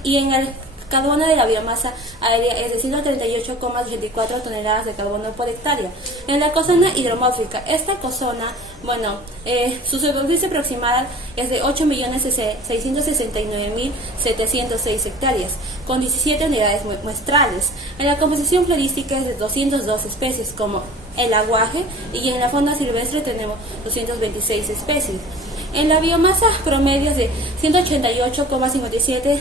Y en el carbono de la biomasa aérea es de 138,84 toneladas de carbono por hectárea. En la zona hidromórfica, esta zona, su superficie aproximada es de 8.669.706 hectáreas, con 17 unidades muestrales. En la composición florística es de 202 especies, como el aguaje, y en la fauna silvestre tenemos 226 especies. En la biomasa promedio es de 188,57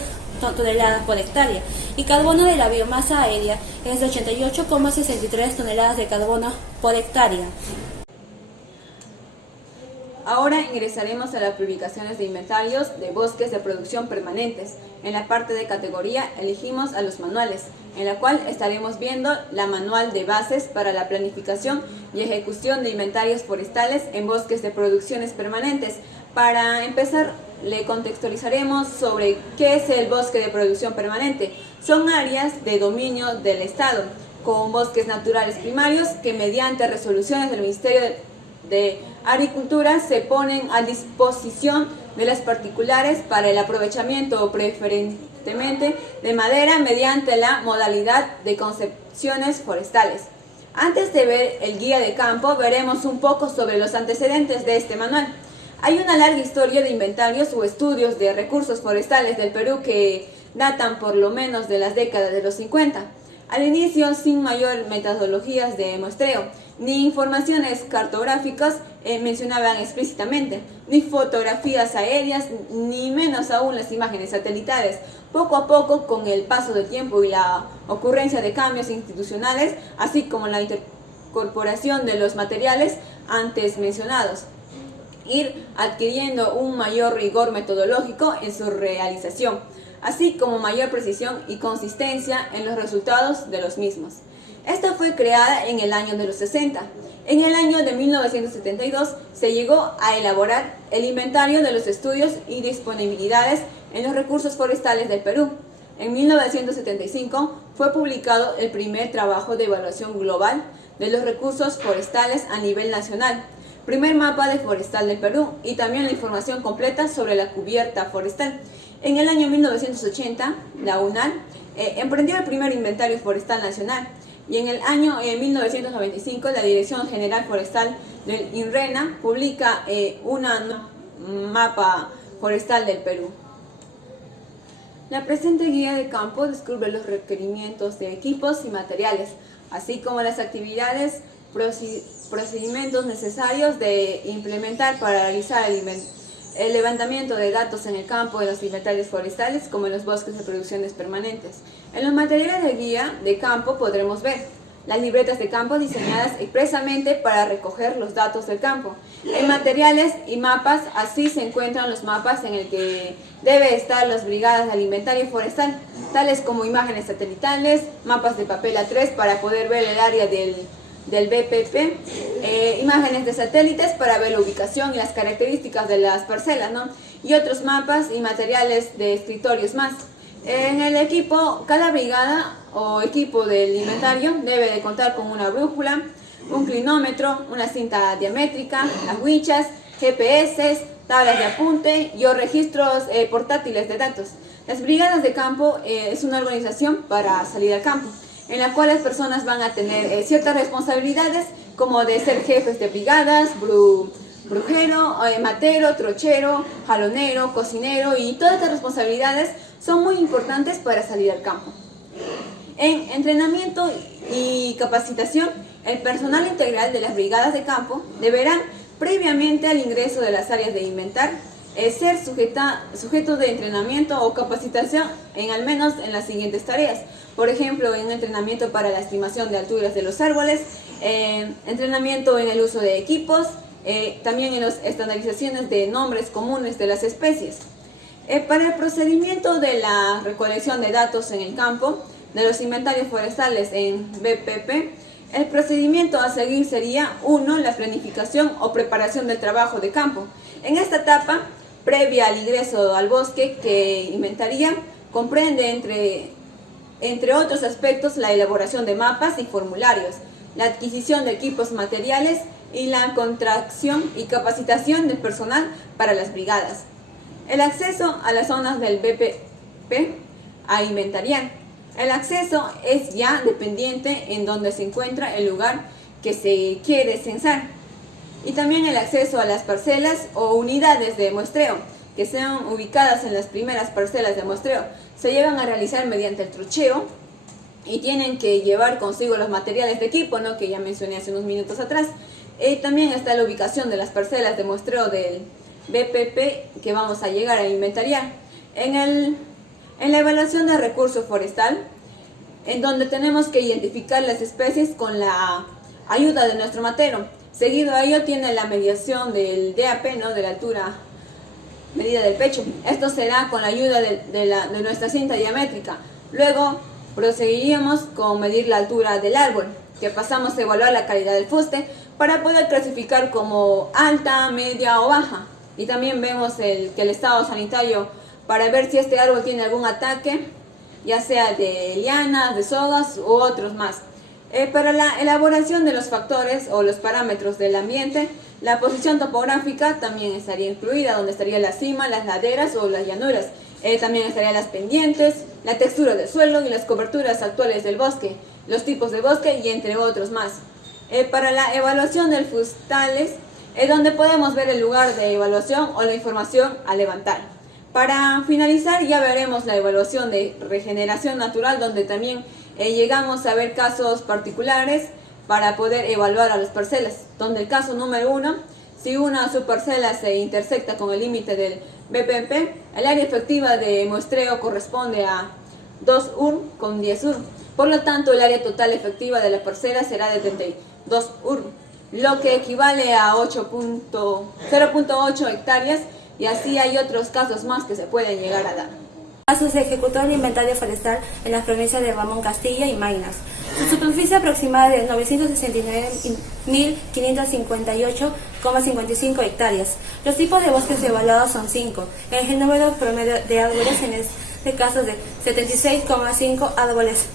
toneladas por hectárea y carbono de la biomasa aérea es de 88,63 toneladas de carbono por hectárea. Ahora ingresaremos a las publicaciones de inventarios de bosques de producción permanentes. En la parte de categoría elegimos a los manuales, en la cual estaremos viendo la manual de bases para la planificación y ejecución de inventarios forestales en bosques de producciones permanentes. Para empezar, le contextualizaremos sobre qué es el bosque de producción permanente. Son áreas de dominio del Estado, con bosques naturales primarios que mediante resoluciones del Ministerio de Agricultura se ponen a disposición de las particulares para el aprovechamiento preferentemente de madera mediante la modalidad de concesiones forestales. Antes de ver el guía de campo, veremos un poco sobre los antecedentes de este manual. Hay una larga historia de inventarios o estudios de recursos forestales del Perú que datan por lo menos de las décadas de los 50. Al inicio, sin mayor metodologías de muestreo, ni informaciones cartográficas mencionaban explícitamente, ni fotografías aéreas, ni menos aún las imágenes satelitales. Poco a poco, con el paso del tiempo y la ocurrencia de cambios institucionales, así como la incorporación de los materiales antes mencionados, ir adquiriendo un mayor rigor metodológico en su realización, así como mayor precisión y consistencia en los resultados de los mismos. Esta fue creada en el año de los 60. En el año de 1972 se llegó a elaborar el inventario de los estudios y disponibilidades en los recursos forestales del Perú. En 1975 fue publicado el primer trabajo de evaluación global de los recursos forestales a nivel nacional, primer mapa de forestal del Perú y también la información completa sobre la cubierta forestal. En el año 1980, la UNAL emprendió el primer inventario forestal nacional y en el año 1995 la Dirección General Forestal del INRENA publica un mapa forestal del Perú. La presente guía de campo descubre los requerimientos de equipos y materiales, así como las actividades procedimientos necesarios de implementar para realizar el levantamiento de datos en el campo de los inventarios forestales como en los bosques de producciones permanentes. En los materiales de guía de campo podremos ver las libretas de campo diseñadas expresamente para recoger los datos del campo. En materiales y mapas, así se encuentran los mapas en el que debe estar las brigadas de alimentaria y forestal, tales como imágenes satelitales, mapas de papel A3 para poder ver el área del BPP, imágenes de satélites para ver la ubicación y las características de las parcelas, ¿no? Y otros mapas y materiales de escritorios más. En el equipo, cada brigada o equipo del inventario debe de contar con una brújula, un clinómetro, una cinta diamétrica, las winchas, GPS, tablas de apunte y o registros portátiles de datos. Las brigadas de campo es una organización para salir al campo, en la cual las personas van a tener ciertas responsabilidades, como de ser jefes de brigadas, brujero, matero, trochero, jalonero, cocinero, y todas estas responsabilidades son muy importantes para salir al campo. En entrenamiento y capacitación, el personal integral de las brigadas de campo deberán, previamente al ingreso de las áreas de inventar, ser sujeto de entrenamiento o capacitación en al menos en las siguientes tareas. Por ejemplo, en entrenamiento para la estimación de alturas de los árboles, entrenamiento en el uso de equipos, también en las estandarizaciones de nombres comunes de las especies. Para el procedimiento de la recolección de datos en el campo, de los inventarios forestales en BPP, el procedimiento a seguir sería 1. La planificación o preparación del trabajo de campo. En esta etapa, previa al ingreso al bosque que inventaría, comprende entre otros aspectos la elaboración de mapas y formularios, la adquisición de equipos materiales y la contratación y capacitación del personal para las brigadas. El acceso a las zonas del BPP a inventariar. El acceso es ya dependiente en donde se encuentra el lugar que se quiere censar. Y también el acceso a las parcelas o unidades de muestreo, que sean ubicadas en las primeras parcelas de muestreo, se llevan a realizar mediante el trocheo y tienen que llevar consigo los materiales de equipo, ¿no?, que ya mencioné hace unos minutos atrás. También está la ubicación de las parcelas de muestreo del BPP que vamos a llegar a inventariar. En la evaluación de recurso forestal, en donde tenemos que identificar las especies con la ayuda de nuestro matero. Seguido a ello tiene la medición del DAP, ¿no?, de la altura medida del pecho. Esto será con la ayuda de nuestra cinta diamétrica. Luego proseguiríamos con medir la altura del árbol, que pasamos a evaluar la calidad del fuste para poder clasificar como alta, media o baja. Y también vemos que el estado sanitario para ver si este árbol tiene algún ataque, ya sea de lianas, de sogas u otros más. Para la elaboración de los factores o los parámetros del ambiente, la posición topográfica también estaría incluida, donde estaría la cima, las laderas o las llanuras. También estarían las pendientes, la textura del suelo y las coberturas actuales del bosque, los tipos de bosque y entre otros más. Para la evaluación del fustales, donde podemos ver el lugar de evaluación o la información a levantar. Para finalizar, ya veremos la evaluación de regeneración natural, donde también llegamos a ver casos particulares para poder evaluar a las parcelas, donde el caso número 1, si una subparcela se intersecta con el límite del BPP, el área efectiva de muestreo corresponde a 2 UR con 10 UR. Por lo tanto, el área total efectiva de la parcela será de 32 UR, lo que equivale a 0.8 hectáreas, y así hay otros casos más que se pueden llegar a dar. Se ejecutó el inventario forestal en las provincias de Ramón Castilla y Maynas. Su superficie aproximada de 969.558,55 hectáreas. Los tipos de bosques evaluados son 5. El número promedio de árboles en este caso es de 76,5 árboles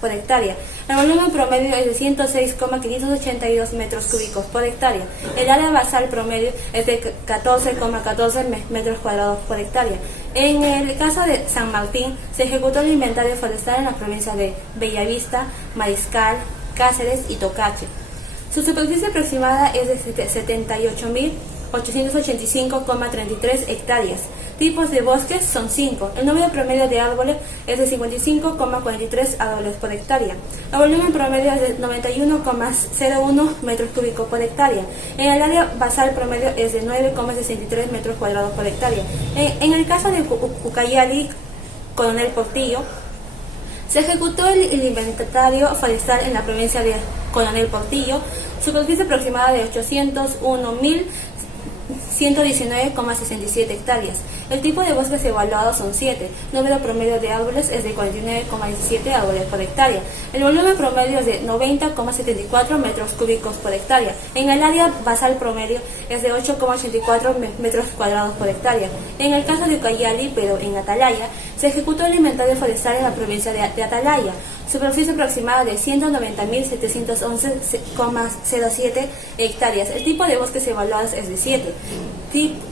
por hectárea. El volumen promedio es de 106,582 metros cúbicos por hectárea. El área basal promedio es de 14,14 metros cuadrados por hectárea. En el caso de San Martín, se ejecutó el inventario forestal en las provincias de Bellavista, Mariscal, Cáceres y Tocache. Su superficie aproximada es de 78.885,33 hectáreas. Tipos de bosques son 5. El número promedio de árboles es de 55,43 árboles por hectárea. El volumen promedio es de 91,01 metros cúbicos por hectárea. En el área basal promedio es de 9,63 metros cuadrados por hectárea. En el caso de Ucayali, Coronel Portillo, Se ejecutó el inventario forestal en la provincia de Coronel Portillo, superficie aproximada de 801.119,67 hectáreas. El tipo de bosques evaluados son 7. Número promedio de árboles es de 49,17 árboles por hectárea. El volumen promedio es de 90,74 metros cúbicos por hectárea. En el área basal promedio es de 8,84 metros cuadrados por hectárea. En el caso de Ucayali, pero en Atalaya, se ejecutó el inventario forestal en la provincia de Atalaya. Superficie aproximada de 190.711,07 hectáreas. El tipo de bosques evaluados es de 7.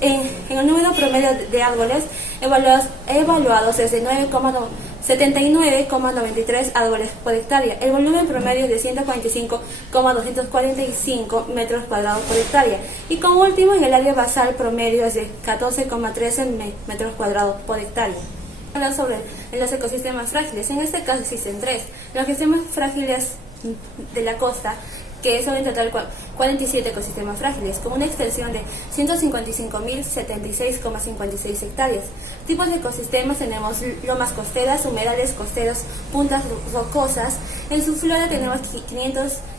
En el número promedio de árboles evaluados es de 79,93 árboles por hectárea. El volumen promedio es de 145,245 metros cuadrados por hectárea. Y como último, en el área basal promedio es de 14,13 metros cuadrados por hectárea. Hablar sobre los ecosistemas frágiles. En este caso existen 3. Los ecosistemas frágiles de la costa, que son en total 47 ecosistemas frágiles, con una extensión de 155.076,56 hectáreas. Tipos de ecosistemas tenemos lomas costeras, humedales costeros, puntas rocosas. En su flora tenemos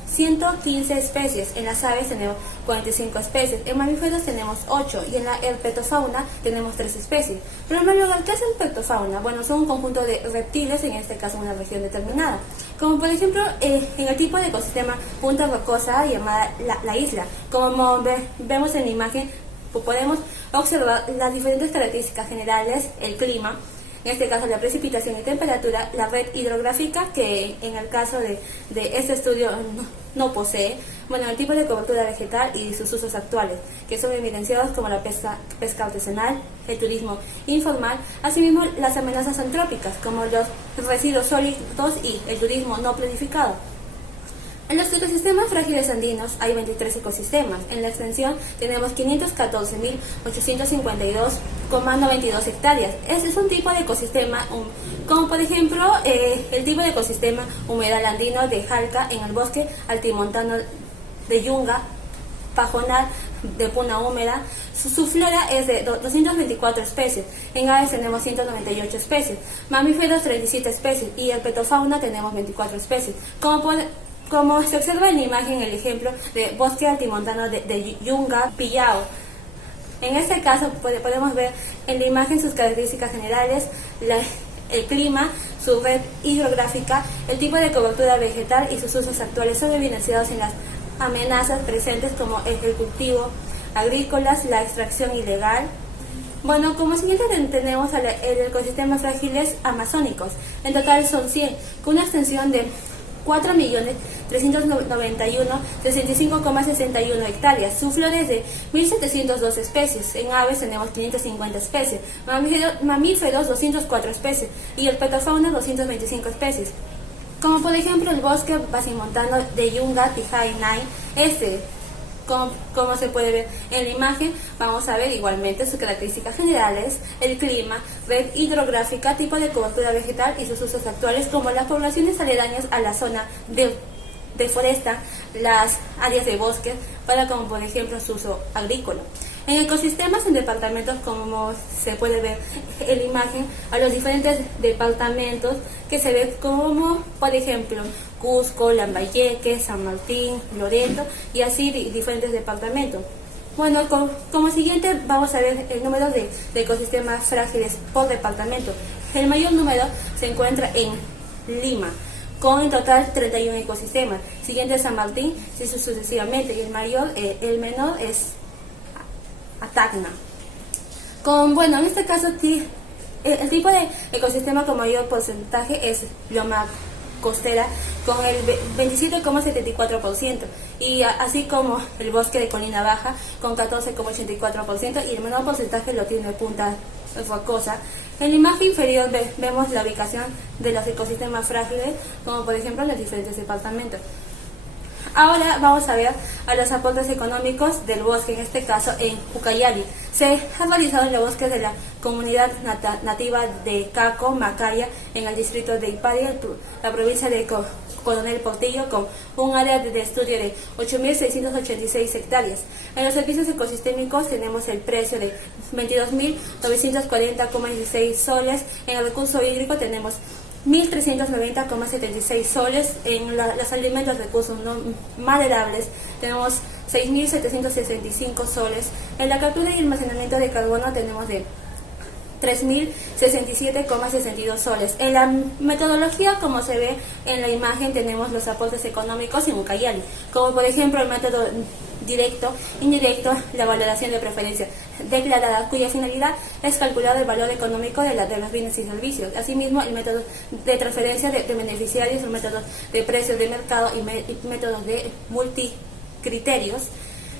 115 especies, en las aves tenemos 45 especies, en mamíferos tenemos 8 y en la herpetofauna tenemos 3 especies. Pero en primer lugar, ¿qué es herpetofauna? Bueno, son un conjunto de reptiles, en este caso una región determinada. Como por ejemplo, en el tipo de ecosistema punta rocosa llamada la isla. Como vemos en la imagen, podemos observar las diferentes características generales, el clima, en este caso la precipitación y temperatura, la red hidrográfica, que en el caso de este estudio no posee, bueno, el tipo de cobertura vegetal y sus usos actuales, que son evidenciados como la pesca artesanal, el turismo informal, asimismo las amenazas antrópicas, como los residuos sólidos y el turismo no planificado. En los ecosistemas frágiles andinos hay 23 ecosistemas. En la extensión tenemos 514.852,92 hectáreas. Este es un tipo de ecosistema, como por ejemplo el tipo de ecosistema humedal andino de Jalca en el bosque altimontano de Yunga, pajonal de puna húmeda. Su flora es de 224 especies. En aves tenemos 198 especies, mamíferos 37 especies y herpetofauna tenemos 24 especies. Como se observa en la imagen, el ejemplo de bosque altimontano de Yunga, Pillao. En este caso podemos ver en la imagen sus características generales, el clima, su red hidrográfica, el tipo de cobertura vegetal y sus usos actuales son evidenciados en las amenazas presentes como el cultivo agrícolas, la extracción ilegal. Bueno, como siguiente tenemos el ecosistema frágiles amazónicos. En total son 100, con una extensión de 4.391.65,61 hectáreas. Su flora es de 1.702 especies. En aves tenemos 550 especies, mamíferos 204 especies y herpetofauna 225 especies. Como por ejemplo el bosque basimontano de Yunga, Tijay, Nay. Como se puede ver en la imagen, vamos a ver igualmente sus características generales, el clima, red hidrográfica, tipo de cobertura vegetal y sus usos actuales, como las poblaciones aledañas a la zona de foresta, las áreas de bosque, como por ejemplo su uso agrícola. En ecosistemas en departamentos, como se puede ver en la imagen, a los diferentes departamentos que se ven como, por ejemplo, Cusco, Lambayeque, San Martín, Loreto y así diferentes departamentos. Bueno, como siguiente vamos a ver el número de ecosistemas frágiles por departamento. El mayor número se encuentra en Lima, con en total 31 ecosistemas. Siguiente San Martín, sucesivamente, y el menor es Tacna. En este caso el tipo de ecosistema con mayor porcentaje es loma costera con el 27,74% y así como el bosque de colina baja con 14,84% y el menor porcentaje lo tiene punta rocosa. En la imagen inferior vemos la ubicación de los ecosistemas frágiles, como por ejemplo en los diferentes departamentos. Ahora vamos a ver a los aportes económicos del bosque, en este caso en Ucayali. Se ha realizado en los bosques de la comunidad nativa de Caco, Macaya, en el distrito de Ipari, la provincia de Coronel Portillo, con un área de estudio de 8.686 hectáreas. En los servicios ecosistémicos tenemos el precio de 22.940,16 soles. En el recurso hídrico tenemos 1.390,76 soles. En los alimentos recursos no maderables tenemos 6.765 soles. En la captura y almacenamiento de carbono tenemos de 3.067,62 soles. En la metodología, como se ve en la imagen, tenemos los aportes económicos en Ucayali, como por ejemplo el método directo, indirecto, la valoración de preferencia declarada, cuya finalidad es calcular el valor económico de los bienes y servicios. Asimismo, el método de transferencia de beneficiarios, el método de precios de mercado y métodos de multicriterios.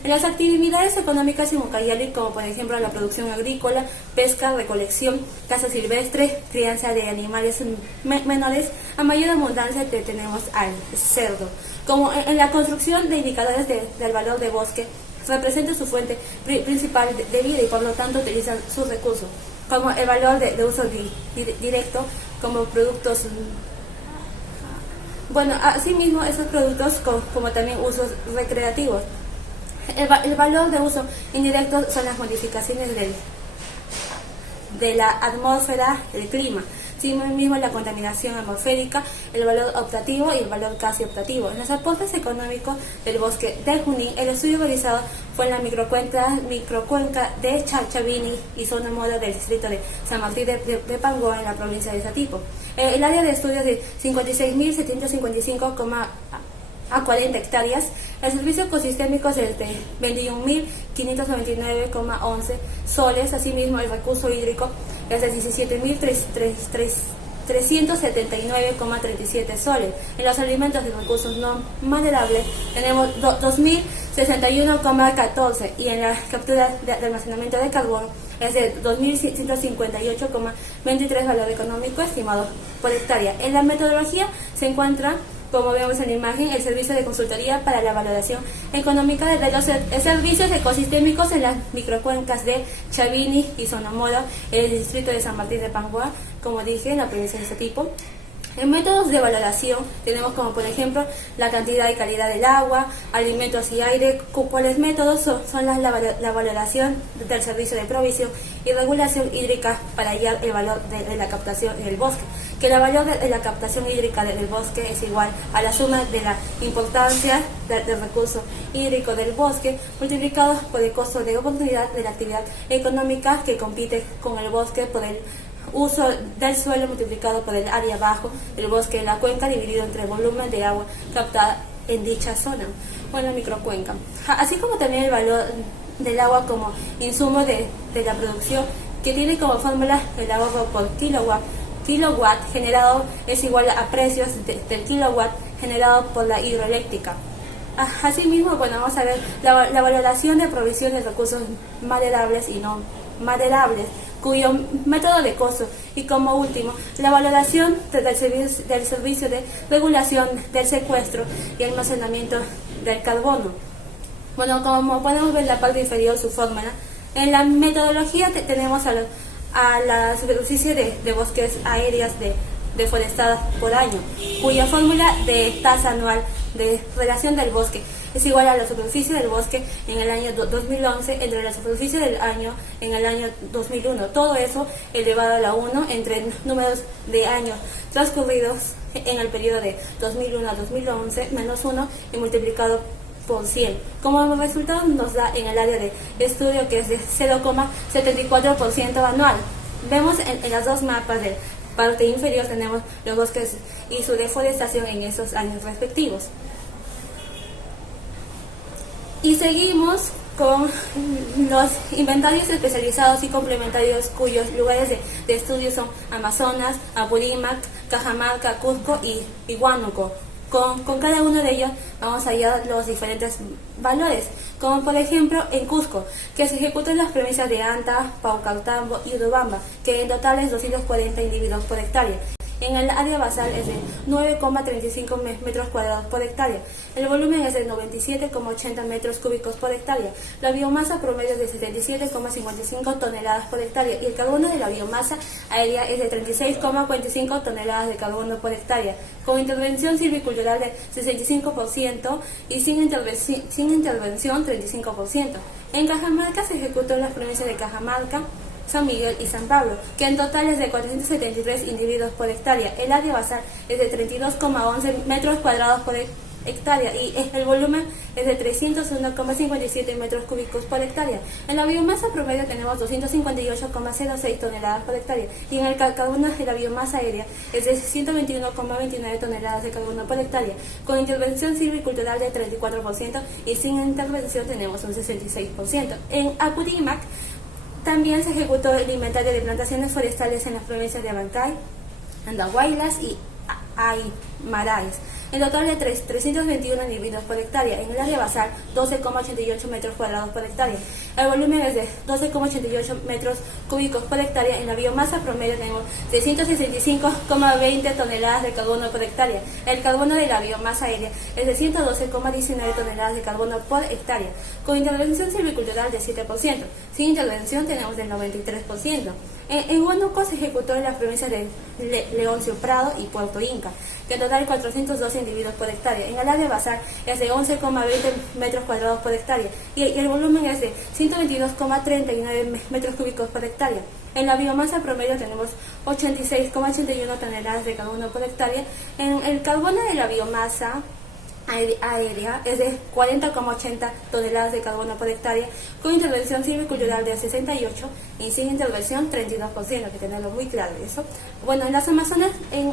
En las actividades económicas en Ucayali, como por ejemplo la producción agrícola, pesca, recolección, caza silvestre, crianza de animales menores, a mayor abundancia tenemos al cerdo. Como en la construcción de indicadores del valor de bosque, representa su fuente principal de vida y por lo tanto utilizan sus recursos, como el valor de uso directo, como productos. Bueno, asimismo esos productos como también usos recreativos. El valor de uso indirecto son las modificaciones de la atmósfera, el clima, asimismo la contaminación atmosférica, el valor optativo y el valor casi optativo. En los aportes económicos del bosque de Junín, el estudio realizado fue en la microcuenca de Chavini y zona moda del distrito de San Martín de Pangoa, en la provincia de Satipo. El área de estudio de 56.755,40 hectáreas. El servicio ecosistémico es de 21.599,11 soles. Asimismo, el recurso hídrico es de 17.379,37 soles. En los alimentos y recursos no maderables tenemos 2.061,14 y en la captura de almacenamiento de carbono es de 2.158,23 valor económico estimado por hectárea. En la metodología se encuentra, como vemos en la imagen, el servicio de consultoría para la valoración económica de los servicios ecosistémicos en las microcuencas de Chavini y Sonomoro, en el distrito de San Martín de Pangoa, como dije, en la provincia de Satipo. En métodos de valoración tenemos como por ejemplo la cantidad y calidad del agua, alimentos y aire. ¿Cuáles métodos son la valoración del servicio de provisión y regulación hídrica para hallar el valor de la captación en el bosque? Que el valor de la captación hídrica del bosque es igual a la suma de la importancia del recurso hídrico del bosque multiplicado por el costo de oportunidad de la actividad económica que compite con el bosque por el uso del suelo multiplicado por el área bajo del bosque de la cuenca dividido entre el volumen de agua captada en dicha zona o en la microcuenca. Así como también el valor del agua como insumo de la producción, que tiene como fórmula el ahorro por kilowatt generado es igual a precios del kilowatt generado por la hidroeléctrica. Asimismo, bueno, vamos a ver la valoración de provisión de recursos maderables y no maderables, cuyo método de costo, y como último, la valoración del servicio de regulación del secuestro y almacenamiento del carbono. Bueno, como podemos ver en la parte inferior su fórmula, en la metodología tenemos a la superficie de bosques aéreas deforestadas por año, cuya fórmula de tasa anual de relación del bosque es igual a la superficie del bosque en el año 2011 entre la superficie del año en el año 2001. Todo eso elevado a la 1 entre números de años transcurridos en el periodo de 2001 a 2011 menos 1 y multiplicado por 100. Como resultado nos da en el área de estudio que es de 0,74% anual. Vemos en las dos mapas de parte inferior tenemos los bosques y su deforestación en esos años respectivos. Y seguimos con los inventarios especializados y complementarios cuyos lugares de estudio son Amazonas, Apurímac, Cajamarca, Cusco y Huánuco. Con cada uno de ellos vamos a hallar los diferentes valores, como por ejemplo en Cusco, que se ejecutan las premisas de Anta, Paucartambo y Urubamba, que en total es 240 individuos por hectárea. En el área basal es de 9,35 metros cuadrados por hectárea. El volumen es de 97,80 metros cúbicos por hectárea. La biomasa promedio es de 77,55 toneladas por hectárea y el carbono de la biomasa aérea es de 36,45 toneladas de carbono por hectárea, con intervención silvicultural de 65% y sin intervención 35%. En Cajamarca se ejecutó las premisas de Cajamarca, San Miguel y San Pablo, que en total es de 473 individuos por hectárea. El área basal es de 32,11 metros cuadrados por hectárea y el volumen es de 301,57 metros cúbicos por hectárea. En la biomasa promedio tenemos 258,06 toneladas por hectárea y en el carbono de la biomasa aérea es de 121,29 toneladas de carbono por hectárea, con intervención silvicultural de 34% y sin intervención tenemos un 66%. En Apurímac también se ejecutó el inventario de plantaciones forestales en las provincias de Abancay, Andahuaylas y Aymaráes. En total de 321 individuos por hectárea. En el área basal, 12,88 metros cuadrados por hectárea. El volumen es de 12,88 metros cúbicos por hectárea. En la biomasa promedio tenemos 665,20 toneladas de carbono por hectárea. El carbono de la biomasa aérea es de 112,19 toneladas de carbono por hectárea, con intervención silvicultural de 7%. Sin intervención tenemos del 93%. En Huánuco se ejecutó en las provincias de Leoncio Prado y Puerto Inca, que en total 412 individuos por hectárea. En el área basal es de 11,20 metros cuadrados por hectárea y el volumen es de 122,39 metros cúbicos por hectárea. En la biomasa promedio tenemos 86,81 toneladas de carbono por hectárea. En el carbono de la biomasa aérea es de 40,80 toneladas de carbono por hectárea, con intervención silvicultural de 68 y sin intervención 32%, hay que tenerlo muy claro eso. Bueno, en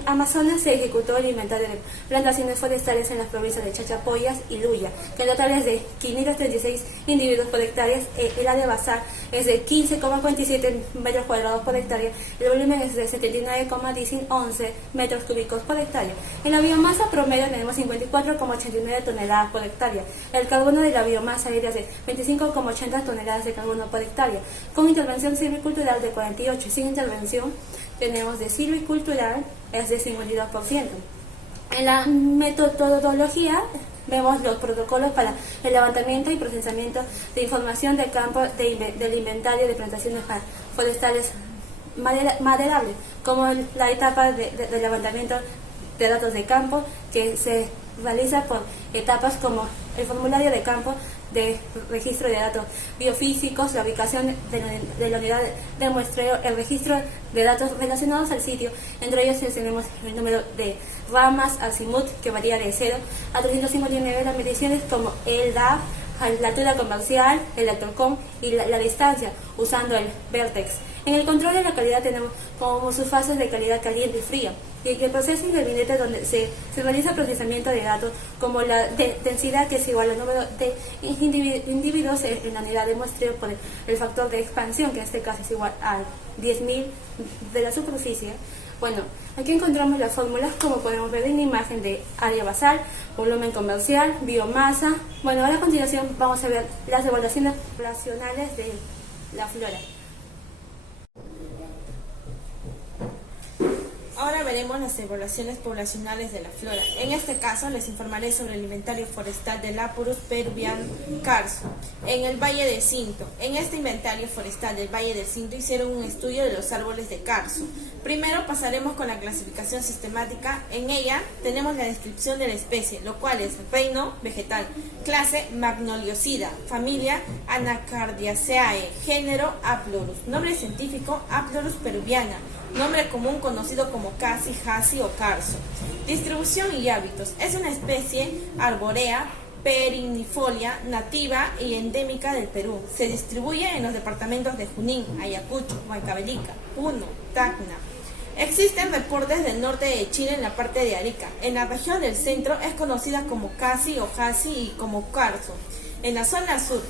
Amazonas se ejecutó el inventario de plantaciones forestales en las provincias de Chachapoyas y Luya, que en total es de 536 individuos por hectárea. El área basal es de 15,47 metros cuadrados por hectárea, el volumen es de 79,11 metros cúbicos por hectárea. En la biomasa promedio tenemos 54,89 toneladas por hectárea. El carbono de la biomasa aérea es de 25,80 toneladas de carbono por hectárea, con intervención silvicultural de 48. Sin intervención tenemos de silvicultural es de 52%. En la metodología vemos los protocolos para el levantamiento y procesamiento de información de campo del inventario de plantaciones forestales maderables, como la etapa de levantamiento de datos de campo, que se realiza por etapas como el formulario de campo de registro de datos biofísicos, la ubicación de la unidad de muestreo, el registro de datos relacionados al sitio. Entre ellos tenemos el número de ramas, azimut, que varía de 0 a 359, las mediciones como el DAF, la altura comercial, el altorcom y la distancia, usando el Vertex. En el control de la calidad tenemos como sus fases de calidad caliente y fría, y el proceso interviniente donde se realiza procesamiento de datos como la densidad, que es igual al número de individuos en la unidad de muestreo por el factor de expansión, que en este caso es igual a 10.000 de la superficie. Bueno, aquí encontramos las fórmulas, como podemos ver en la imagen, de área basal, volumen comercial, biomasa. Bueno, ahora a continuación vamos a ver las evaluaciones poblacionales de la flora. Ahora veremos las evaluaciones poblacionales de la flora. En este caso les informaré sobre el inventario forestal del Apurus peruvian carso en el Valle del Cinto. En este inventario forestal del Valle del Cinto hicieron un estudio de los árboles de carso. Primero pasaremos con la clasificación sistemática. En ella tenemos la descripción de la especie, lo cual es reino vegetal, clase Magnoliosida, familia Anacardiaceae, género Aplorus, nombre científico Aplorus peruviana, nombre común conocido como casi, jasi o carso. Distribución y hábitos. Es una especie arbórea, perennifolia, nativa y endémica del Perú. Se distribuye en los departamentos de Junín, Ayacucho, Huancavelica, Puno, Tacna. Existen reportes del norte de Chile en la parte de Arica. En la región del centro es conocida como casi o jasi y como carso. En la zona sur,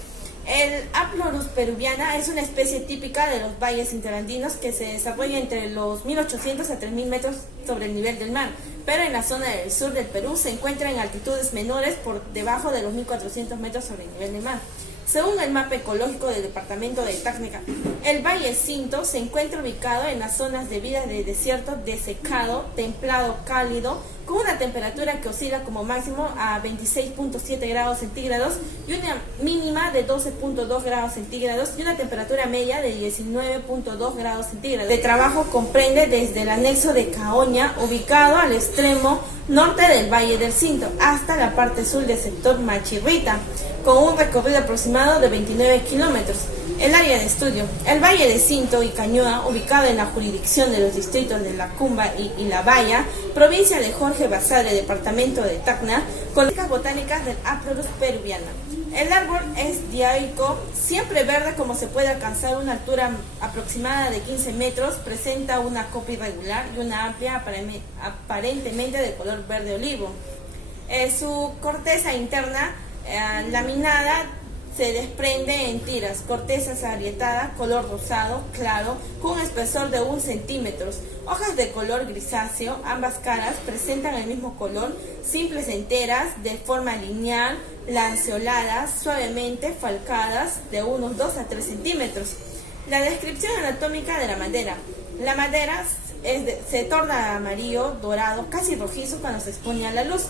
el Aplorus peruviana es una especie típica de los valles interandinos que se desarrolla entre los 1800 a 3000 metros sobre el nivel del mar, pero en la zona del sur del Perú se encuentra en altitudes menores por debajo de los 1400 metros sobre el nivel del mar. Según el mapa ecológico del departamento de Tacna, el Valle Cinto se encuentra ubicado en las zonas de vida de desierto desecado, templado cálido, con una temperatura que oscila como máximo a 26.7 grados centígrados y una mínima de 12.2 grados centígrados y una temperatura media de 19.2 grados centígrados. De trabajo comprende desde el anexo de Caoña, ubicado al extremo norte del Valle del Cinto, hasta la parte sur del sector Machirrita, con un recorrido aproximado de 29 kilómetros. El área de estudio. El Valle de Cinto y Cañoa, ubicado en la jurisdicción de los distritos de La Cumba y La Baya, provincia de Jorge Basadre, departamento de Tacna, con las botánicas del Aplurus peruviana. El árbol es dioico, siempre verde, como se puede alcanzar una altura aproximada de 15 metros, presenta una copa irregular y una amplia aparentemente de color verde olivo. Su corteza interna laminada se desprende en tiras, corteza agrietada, color rosado, claro, con un espesor de 1 centímetro. Hojas de color grisáceo, ambas caras presentan el mismo color, simples enteras, de forma lineal, lanceoladas, suavemente falcadas, de unos 2 a 3 centímetros. La descripción anatómica de la madera. La madera se torna amarillo, dorado, casi rojizo cuando se expone a la luz.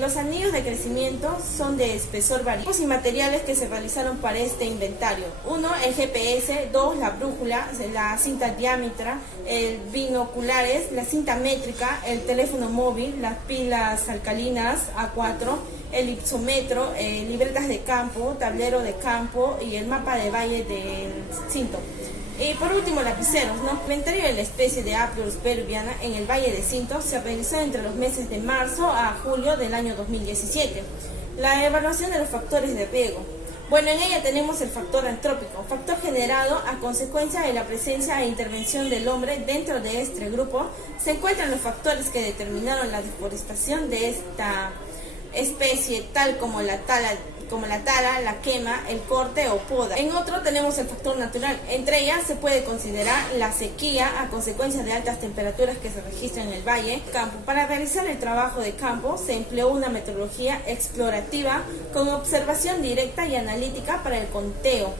Los anillos de crecimiento son de espesor variable. Y materiales que se realizaron para este inventario: 1, el GPS; 2, la brújula, la cinta diámetra, el binoculares, la cinta métrica, el teléfono móvil, las pilas alcalinas A4, el ipsómetro, libretas de campo, tablero de campo y el mapa de valle del Cinto. Y por último, lapiceros, ¿no? El inventario de la especie de Aplurus peruviana en el Valle de Cinto se realizó entre los meses de marzo a julio del año 2017. La evaluación de los factores de riego. Bueno, en ella tenemos el factor antrópico, factor generado a consecuencia de la presencia e intervención del hombre. Dentro de este grupo se encuentran los factores que determinaron la deforestación de esta especie, tal como la tala, la quema, el corte o poda. En otro tenemos el factor natural. Entre ellas se puede considerar la sequía a consecuencia de altas temperaturas que se registran en el valle. Campo. Para realizar el trabajo de campo se empleó una metodología explorativa con observación directa y analítica para el conteo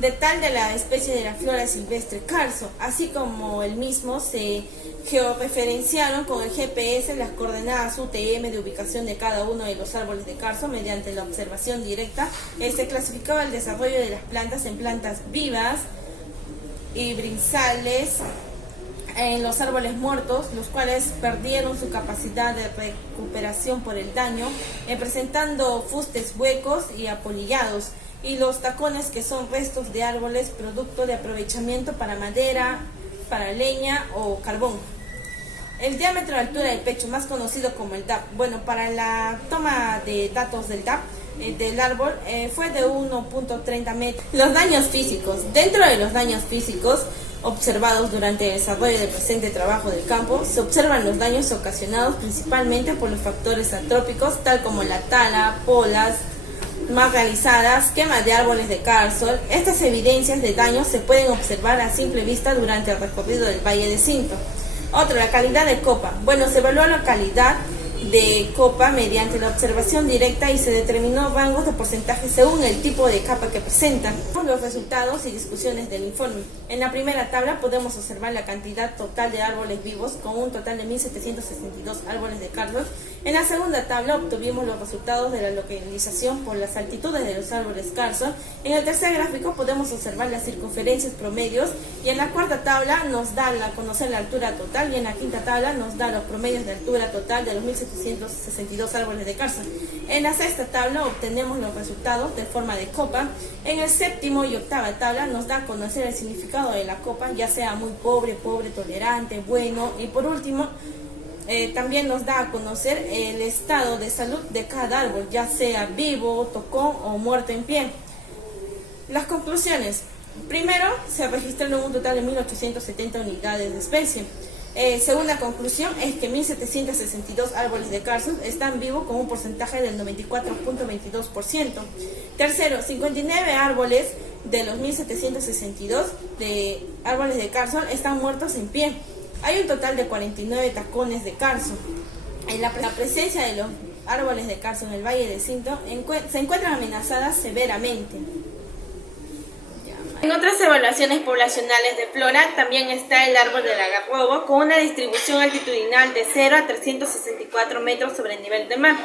de la especie de la flora silvestre carso, así como el mismo se georreferenciaron con el GPS las coordenadas UTM de ubicación de cada uno de los árboles de carso. Mediante la observación directa se clasificaba el desarrollo de las plantas en plantas vivas y brinzales en los árboles muertos, los cuales perdieron su capacidad de recuperación por el daño, presentando fustes huecos y apolillados, y los tacones, que son restos de árboles producto de aprovechamiento para madera, para leña o carbón. El diámetro de altura del pecho, más conocido como el DAP. Bueno, para la toma de datos del DAP del árbol fue de 1.30 metros. Los daños físicos. Dentro de los daños físicos observados durante el desarrollo del presente trabajo del campo, se observan los daños ocasionados principalmente por los factores antrópicos, tal como la tala, podas más realizadas, quema de árboles de carso. Estas evidencias de daños se pueden observar a simple vista durante el recorrido del Valle de Cinto. Otro, la calidad de copa. Bueno, se evaluó la calidad de copa mediante la observación directa y se determinó rangos de porcentaje según el tipo de capa que presentan. Los resultados y discusiones del informe. En la primera tabla podemos observar la cantidad total de árboles vivos, con un total de 1.762 árboles de carso. En la segunda tabla obtuvimos los resultados de la localización por las altitudes de los árboles carso. En el tercer gráfico podemos observar las circunferencias promedios, y en la cuarta tabla nos da a conocer la altura total, y en la quinta tabla nos da los promedios de altura total de los 1.762 árboles de carso. En la sexta tabla obtenemos los resultados de forma de copa. En el séptimo y octava tabla nos da a conocer el significado de la copa, ya sea muy pobre, tolerante, bueno, y por último también nos da a conocer el estado de salud de cada árbol, ya sea vivo, tocón o muerto en pie. Las conclusiones. Primero, se registraron un total de 1.870 unidades de especie. Segunda conclusión es que 1.762 árboles de carso están vivos con un porcentaje del 94.22%. Tercero, 59 árboles de los 1.762 de árboles de carso están muertos en pie. Hay un total de 49 tacones de carso. La presencia de los árboles de carso en el Valle de Cinto se encuentran amenazadas severamente. En otras evaluaciones poblacionales de flora también está el árbol del algarrobo, con una distribución altitudinal de 0 a 364 metros sobre el nivel del mar.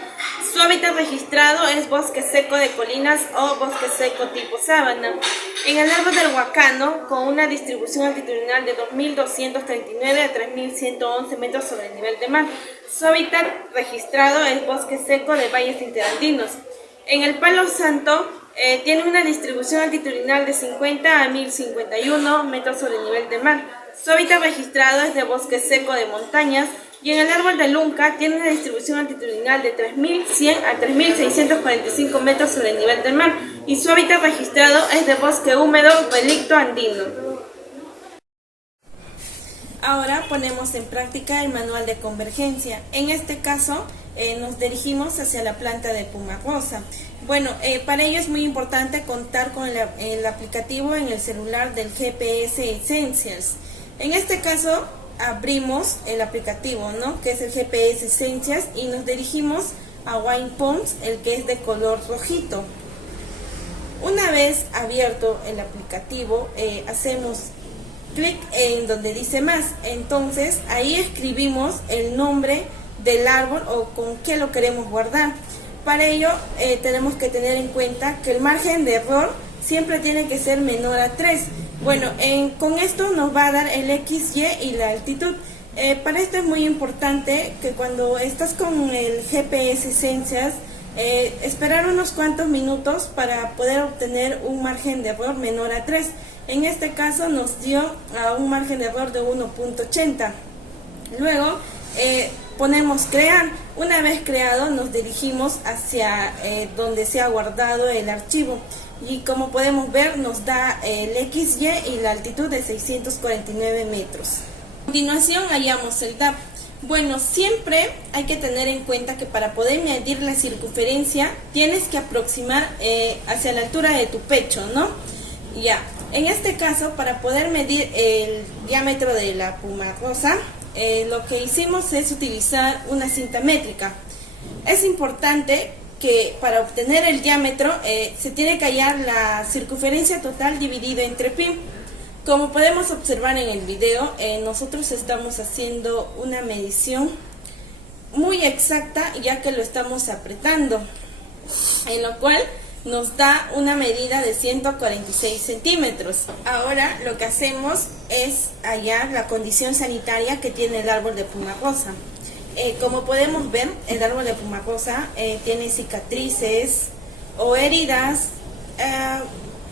Su hábitat registrado es bosque seco de colinas o bosque seco tipo sábana. En el árbol del huacano, con una distribución altitudinal de 2.239 a 3.111 metros sobre el nivel del mar. Su hábitat registrado es bosque seco de valles interandinos. En el palo santo, Tiene una distribución altitudinal de 50 a 1051 metros sobre el nivel del mar. Su hábitat registrado es de bosque seco de montañas y en el árbol de Lunca tiene una distribución altitudinal de 3100 a 3645 metros sobre el nivel del mar y su hábitat registrado es de bosque húmedo relicto andino. Ahora ponemos en práctica el manual de convergencia. En este caso nos dirigimos hacia la planta de Pumarosa. Bueno, para ello es muy importante contar con el aplicativo en el celular del GPS Essentials. En este caso abrimos el aplicativo, ¿no?, que es el GPS Essentials, y nos dirigimos a Waypoints, el que es de color rojito. Una vez abierto el aplicativo, hacemos clic en donde dice más. Entonces ahí escribimos el nombre del árbol o con qué lo queremos guardar. Para ello tenemos que tener en cuenta que el margen de error siempre tiene que ser menor a 3. Bueno, con esto nos va a dar el XY y la altitud. Para esto es muy importante que cuando estás con el GPS Essentials, esperar unos cuantos minutos para poder obtener un margen de error menor a 3. En este caso nos dio a un margen de error de 1.80. Luego ponemos crear. Una vez creado nos dirigimos hacia donde se ha guardado el archivo y como podemos ver nos da el XY y la altitud de 649 metros. A continuación hallamos el DAP. Bueno, siempre hay que tener en cuenta que para poder medir la circunferencia tienes que aproximar hacia la altura de tu pecho, ¿no? Ya, en este caso, para poder medir el diámetro de la Pumarosa, lo que hicimos es utilizar una cinta métrica. Es importante que para obtener el diámetro se tiene que hallar la circunferencia total dividida entre pi. Como podemos observar en el video, nosotros estamos haciendo una medición muy exacta ya que lo estamos apretando, en lo cual nos da una medida de 146 centímetros. Ahora lo que hacemos es hallar la condición sanitaria que tiene el árbol de Pumarosa. Como podemos ver, el árbol de Pumarosa tiene cicatrices o heridas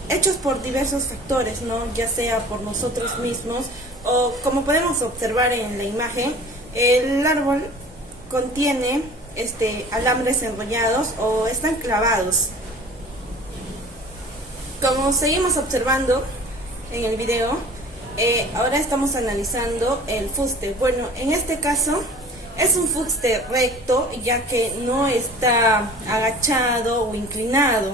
hechos por diversos factores, ¿no?, ya sea por nosotros mismos o como podemos observar en la imagen, el árbol contiene alambres enrollados o están clavados. Como seguimos observando en el video, ahora estamos analizando el fuste. Bueno, en este caso es un fuste recto ya que no está agachado o inclinado.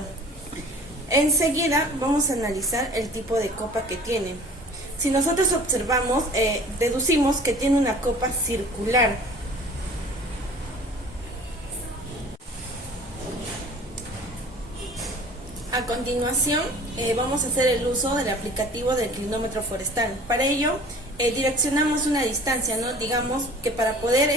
Enseguida vamos a analizar el tipo de copa que tiene. Si nosotros observamos, deducimos que tiene una copa circular. A continuación vamos a hacer el uso del aplicativo del clinómetro forestal. Para ello direccionamos una distancia, ¿no? Digamos que para poder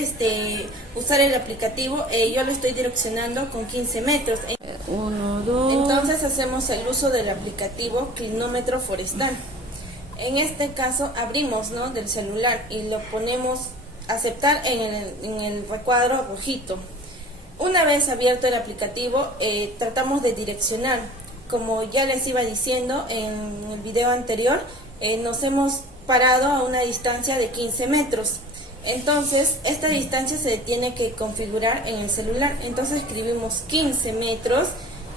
usar el aplicativo yo lo estoy direccionando con 15 metros. 1, 2. Entonces hacemos el uso del aplicativo clinómetro forestal. En este caso abrimos, ¿no?, del celular y lo ponemos aceptar en el recuadro rojito. Una vez abierto el aplicativo tratamos de direccionar. Como ya les iba diciendo en el video anterior, nos hemos parado a una distancia de 15 metros. Entonces, esta distancia se tiene que configurar en el celular. Entonces escribimos 15 metros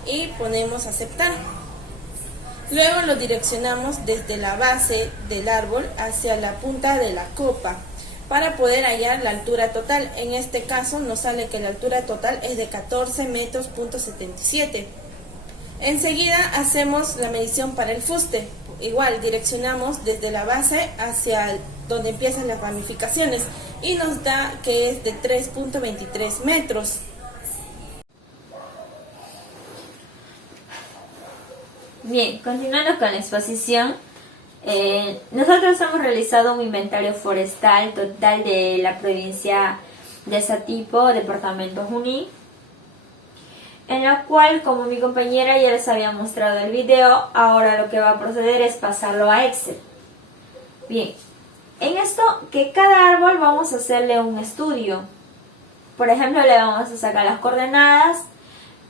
y ponemos aceptar. Luego lo direccionamos desde la base del árbol hacia la punta de la copa para poder hallar la altura total. En este caso nos sale que la altura total es de 14 metros punto 77. Enseguida hacemos la medición para el fuste. Igual direccionamos desde la base hacia donde empiezan las ramificaciones y nos da que es de 3.23 metros. Bien, continuando con la exposición, nosotros hemos realizado un inventario forestal total de la provincia de Satipo, departamento Junín, en la cual, como mi compañera ya les había mostrado el video, ahora lo que va a proceder es pasarlo a Excel. Bien, en esto, que cada árbol vamos a hacerle un estudio. Por ejemplo, le vamos a sacar las coordenadas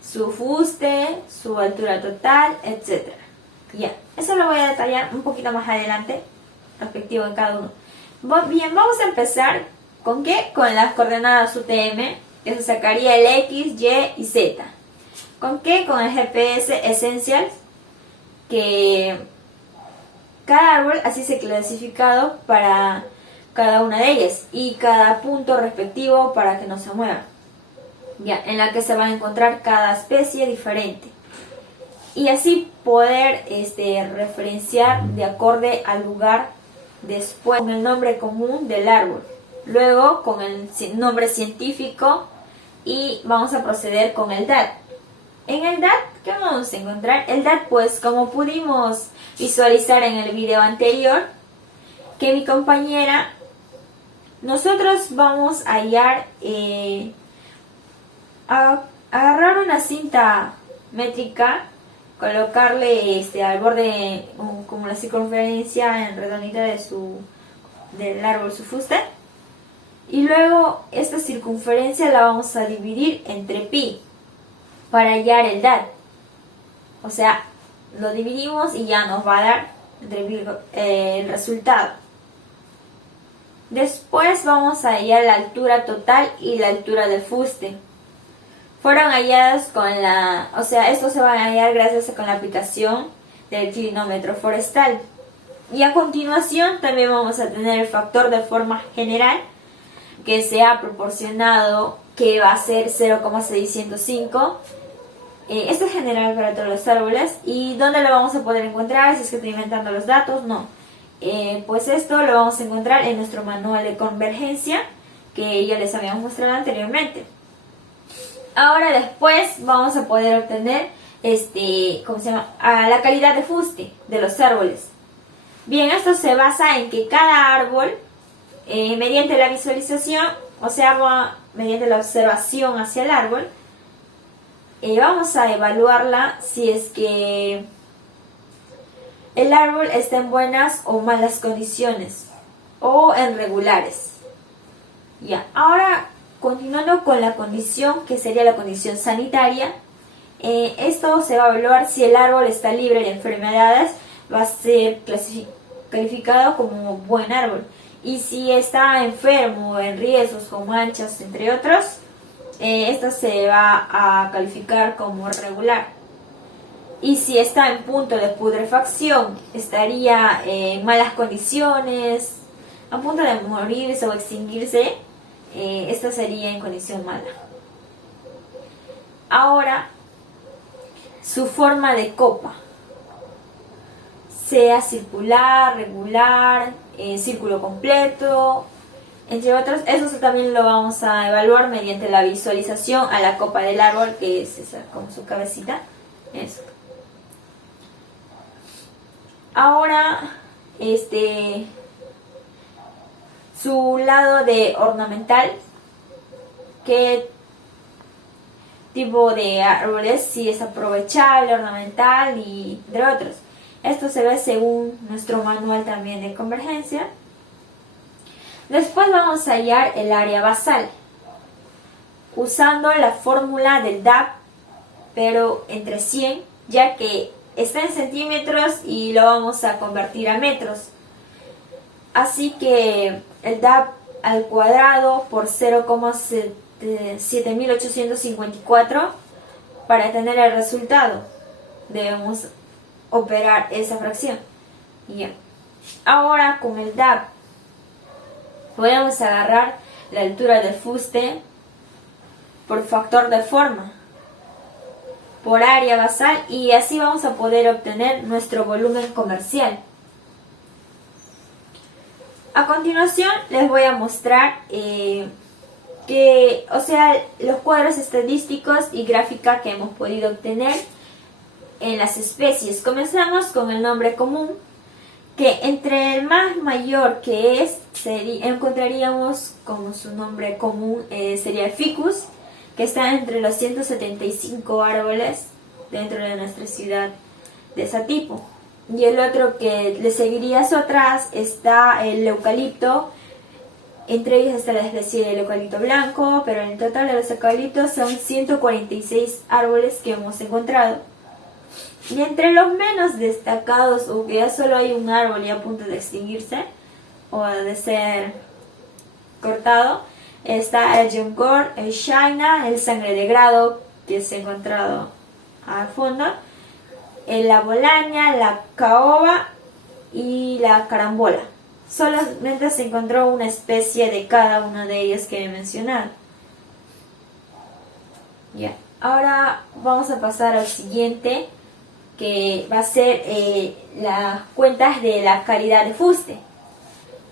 su fuste, su altura total, etc. Ya, eso lo voy a detallar un poquito más adelante, respectivo en cada uno. Bien, vamos a empezar ¿con qué? Con las coordenadas UTM, que se sacaría el X, Y y Z. ¿Con qué? Con el GPS Essential, que cada árbol así se ha clasificado para cada una de ellas y cada punto respectivo para que no se mueva. Ya, en la que se va a encontrar cada especie diferente. Y así poder referenciar de acorde al lugar, después con el nombre común del árbol, luego con el nombre científico y vamos a proceder con el DAT. En el DAT, ¿qué vamos a encontrar? El DAT, pues como pudimos visualizar en el video anterior, que mi compañera, nosotros vamos a hallar, a agarrar una cinta métrica, colocarle al borde como la circunferencia en redondita del árbol, su fuste, y luego esta circunferencia la vamos a dividir entre pi para hallar el DAT. O sea, lo dividimos y ya nos va a dar el resultado. Después vamos a hallar la altura total y la altura del fuste. Fueron halladas esto se va a hallar gracias a la aplicación del clinómetro forestal. Y a continuación también vamos a tener el factor de forma general, que se ha proporcionado, que va a ser 0,605. Esto es general para todos los árboles. ¿Y dónde lo vamos a poder encontrar? Si es que estoy inventando los datos, no. Pues esto lo vamos a encontrar en nuestro manual de convergencia, que ya les habíamos mostrado anteriormente. Ahora después vamos a poder obtener la calidad de fuste de los árboles. Bien, esto se basa en que cada árbol, mediante la visualización, o sea, mediante la observación hacia el árbol, vamos a evaluarla si es que el árbol está en buenas o malas condiciones o en regulares. Ya, ahora continuando con la condición, que sería la condición sanitaria, esto se va a evaluar si el árbol está libre de enfermedades, va a ser calificado como buen árbol. Y si está enfermo, en riesgos, con manchas, entre otros, esto se va a calificar como regular. Y si está en punto de putrefacción, estaría en malas condiciones, a punto de morirse o extinguirse, esta sería en condición mala. Ahora, su forma de copa, sea circular, regular, círculo completo, entre otros. Eso también lo vamos a evaluar mediante la visualización a la copa del árbol, que es esa, con su cabecita. Eso. Ahora, su lado de ornamental, qué tipo de árboles, si es aprovechable, ornamental y entre otros. Esto se ve según nuestro manual también de convergencia. Después vamos a hallar el área basal, usando la fórmula del DAP, pero entre 100, ya que está en centímetros y lo vamos a convertir a metros. Así que el DAP al cuadrado por 0,7854 para tener el resultado. Debemos operar esa fracción. Ya. Ahora con el DAP podemos agarrar la altura del fuste por factor de forma, por área basal, y así vamos a poder obtener nuestro volumen comercial. A continuación les voy a mostrar los cuadros estadísticos y gráfica que hemos podido obtener en las especies. Comenzamos con el nombre común, que entre el más mayor que es, encontraríamos como su nombre común, sería el ficus, que está entre los 175 árboles dentro de nuestra ciudad de ese tipo. Y el otro que le seguiría hacia atrás está el eucalipto, Entre ellos está la especie del eucalipto blanco, pero en total de los eucaliptos son 146 árboles que hemos encontrado. Y entre los menos destacados, o que ya solo hay un árbol ya a punto de extinguirse o de ser cortado, está el Youngor, el China, el sangre de grado que se ha encontrado al fondo, la bolaña, la caoba y la carambola. Solamente se encontró una especie de cada una de ellas que he mencionado. Ya, ahora vamos a pasar al siguiente, que va a ser las cuentas de la calidad de fuste.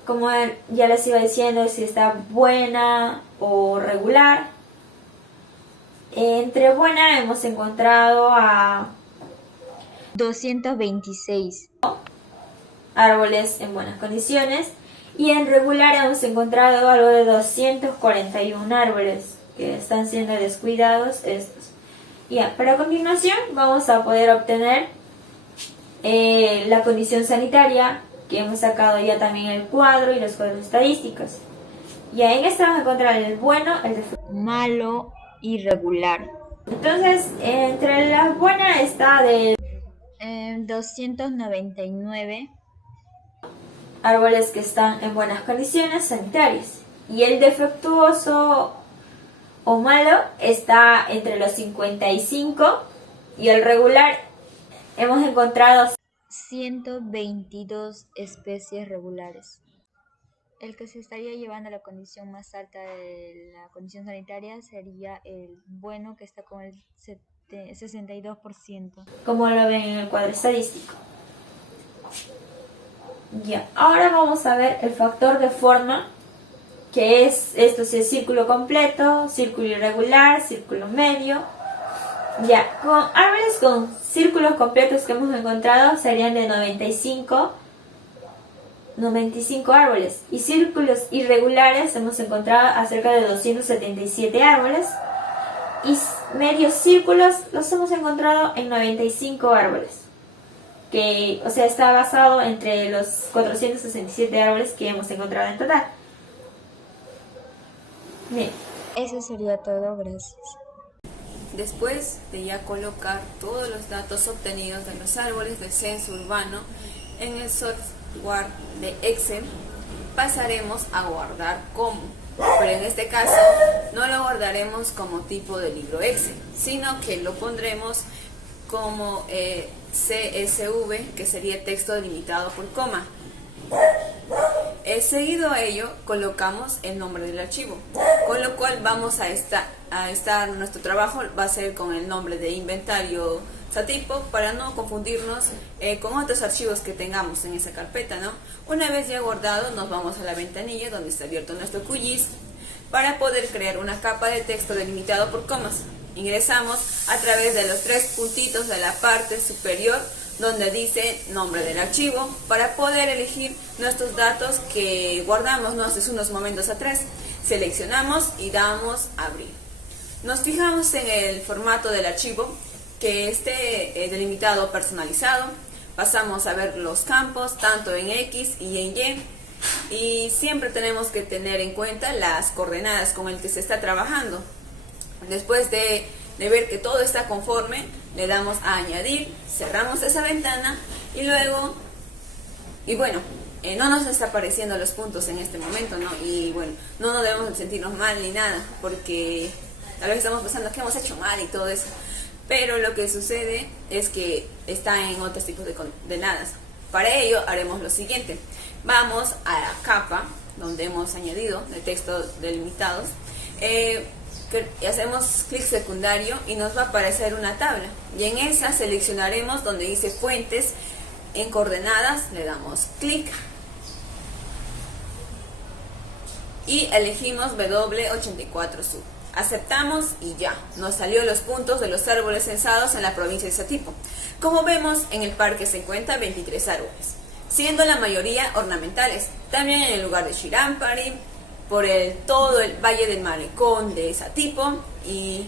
Como ya les iba diciendo, si está buena o regular. Entre buena hemos encontrado a 226 árboles en buenas condiciones, y en regular hemos encontrado algo de 241 árboles que están siendo descuidados estos. Ya, pero a continuación vamos a poder obtener la condición sanitaria, que hemos sacado ya también el cuadro y los cuadros estadísticos. Ya en este vamos a encontrar el bueno, el malo y regular. Entonces, entre las buenas está de 299 árboles que están en buenas condiciones sanitarias. Y el defectuoso o malo está entre los 55, y el regular hemos encontrado 122 especies regulares. El que se estaría llevando a la condición más alta de la condición sanitaria sería el bueno, que está con el 62%, como lo ven en el cuadro estadístico. Ya, ahora vamos a ver el factor de forma, que es esto: es el círculo completo, círculo irregular, círculo medio. Ya, con árboles con círculos completos que hemos encontrado serían de 95 árboles, y círculos irregulares hemos encontrado acerca de 277 árboles, y medios círculos los hemos encontrado en 95 árboles, que, o sea, está basado entre los 467 árboles que hemos encontrado en total. Bien, eso sería todo, gracias. Después de ya colocar todos los datos obtenidos de los árboles del censo urbano en el software de Excel, pasaremos a guardar como. Pero en este caso no lo guardaremos como tipo de libro Excel, sino que lo pondremos como CSV, que sería texto delimitado por coma. Seguido a ello colocamos el nombre del archivo, con lo cual vamos a estar nuestro trabajo va a ser con el nombre de inventario Satipo, para no confundirnos con otros archivos que tengamos en esa carpeta, ¿no? Una vez ya guardado, nos vamos a la ventanilla donde está abierto nuestro QGIS para poder crear una capa de texto delimitado por comas. Ingresamos a través de los tres puntitos de la parte superior donde dice nombre del archivo, para poder elegir nuestros datos que guardamos hace unos momentos atrás. Seleccionamos y damos a abrir. Nos fijamos en el formato del archivo, que esté delimitado personalizado. Pasamos a ver los campos tanto en X y en Y, y siempre tenemos que tener en cuenta las coordenadas con el que se está trabajando. Después de ver que todo está conforme, le damos a añadir, cerramos esa ventana y luego, no nos está apareciendo los puntos en este momento, ¿no? Y bueno, no nos debemos sentirnos mal ni nada, porque tal vez estamos pensando que hemos hecho mal y todo eso, pero lo que sucede es que está en otros tipos de coordenadas. Para ello haremos lo siguiente: vamos a la capa donde hemos añadido de textos delimitados, y hacemos clic secundario y nos va a aparecer una tabla, y en esa seleccionaremos donde dice fuentes en coordenadas, le damos clic y elegimos W84 Sub. Aceptamos y ya, nos salió los puntos de los árboles censados en la provincia de Satipo. Como vemos, en el parque se encuentran 23 árboles, siendo la mayoría ornamentales. También en el lugar de Shirampari, por todo el Valle del Malecón de Satipo, y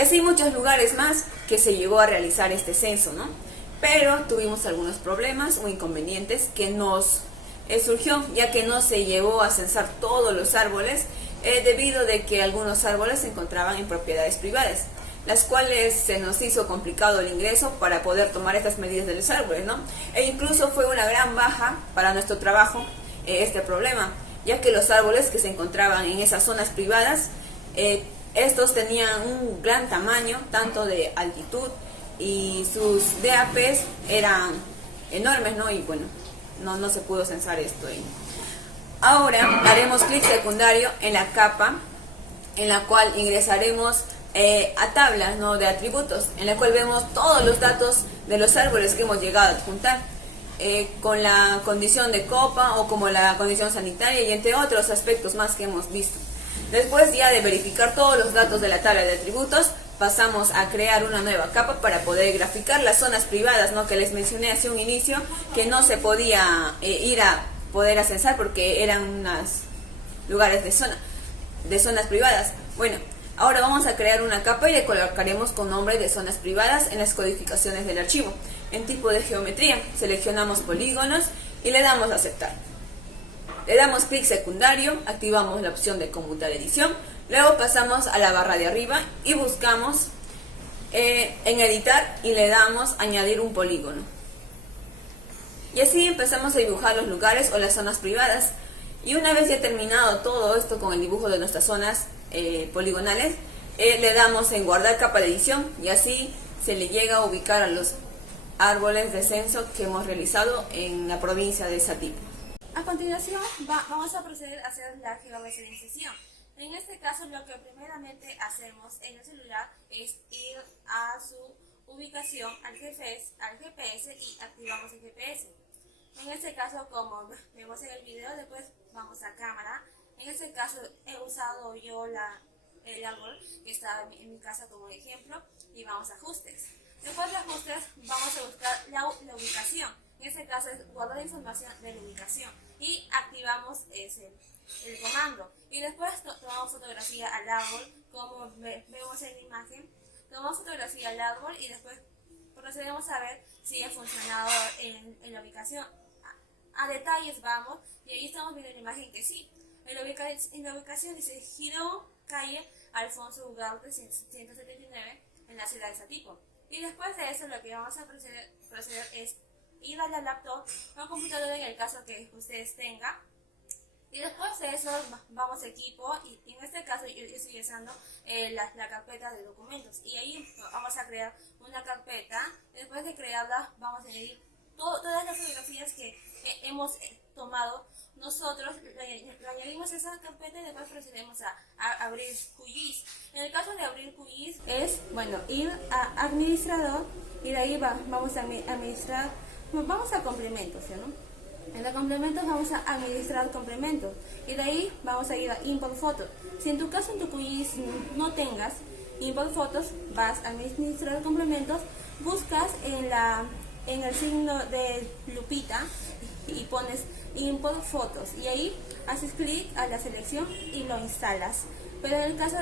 así muchos lugares más que se llegó a realizar este censo, ¿no? Pero tuvimos algunos problemas o inconvenientes que nos surgió ya que no se llevó a censar todos los árboles debido de que algunos árboles se encontraban en propiedades privadas, las cuales se nos hizo complicado el ingreso para poder tomar estas medidas de los árboles, ¿no? E incluso fue una gran baja para nuestro trabajo este problema, ya que los árboles que se encontraban en esas zonas privadas, estos tenían un gran tamaño, tanto de altitud, y sus DAPs eran enormes, ¿no? Y bueno, no se pudo censar esto. Ahora haremos clic secundario en la capa, en la cual ingresaremos a tablas, ¿no?, de atributos, en la cual vemos todos los datos de los árboles que hemos llegado a adjuntar, con la condición de copa o como la condición sanitaria y entre otros aspectos más que hemos visto. Después ya de verificar todos los datos de la tabla de atributos, pasamos a crear una nueva capa para poder graficar las zonas privadas, ¿no?, que les mencioné hace un inicio, que no se podía ir a poder censar porque eran unos lugares de zonas privadas. Bueno, ahora vamos a crear una capa y le colocaremos con nombre de zonas privadas en las codificaciones del archivo. En tipo de geometría, seleccionamos polígonos y le damos a aceptar. Le damos clic secundario, activamos la opción de conmutar edición, luego pasamos a la barra de arriba y buscamos en editar y le damos añadir un polígono. Y así empezamos a dibujar los lugares o las zonas privadas. Y una vez ya terminado todo esto con el dibujo de nuestras zonas poligonales, le damos en guardar capa de edición y así se le llega a ubicar a los árboles de censo que hemos realizado en la provincia de Satipo. A continuación vamos a proceder a hacer la georreferenciación. En este caso lo que primeramente hacemos en el celular es ir a su ubicación al GPS y activamos el GPS. En este caso, como vemos en el video, después vamos a cámara. En este caso he usado yo el árbol que está en mi casa como ejemplo y vamos a ajustes. Después de ajustes vamos a buscar la ubicación. En este caso es guardar información de la ubicación y activamos el comando. Y después tomamos fotografía al árbol, como vemos en la imagen. Tomamos fotografía al árbol y después procedemos a ver si ha funcionado en la ubicación. A detalles vamos y ahí estamos viendo en la imagen que sí. En la ubicación dice Girón, calle Alfonso Ugarte 179 en la ciudad de Satipo. Y después de eso lo que vamos a proceder es ir a la laptop o computadora en el caso que ustedes tengan. Y después de eso vamos a equipo y en este caso yo estoy usando la carpeta de documentos. Y ahí vamos a crear una carpeta. Después de crearla vamos a añadir todas las fotografías que hemos tomado. Nosotros le añadimos esa carpeta y después procedemos a abrir QGIS. En el caso de abrir QGIS es, ir a administrador y de ahí vamos a administrar, vamos a complementos, ¿no? En los complementos vamos a administrar complementos y de ahí vamos a ir a import fotos. Si en tu caso en tu QGIS no tengas import fotos, vas a administrar complementos, buscas en el signo de lupita y pones import fotos y ahí haces clic a la selección y lo instalas. Pero en el caso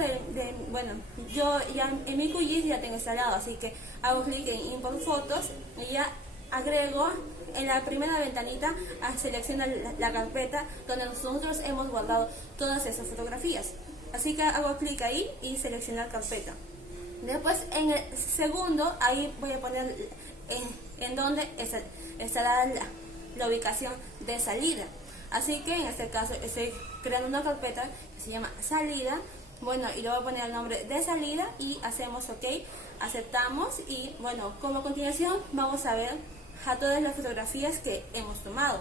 yo ya en mi QGIS ya tengo instalado, así que hago clic en import fotos y ya agrego en la primera ventanita, selecciona la carpeta donde nosotros hemos guardado todas esas fotografías. Así que hago clic ahí y seleccionar carpeta. Después en el segundo, ahí voy a poner en donde estará la ubicación de salida. Así que en este caso estoy creando una carpeta que se llama salida. Y le voy a poner el nombre de salida y hacemos OK, aceptamos y como a continuación vamos a ver a todas las fotografías que hemos tomado.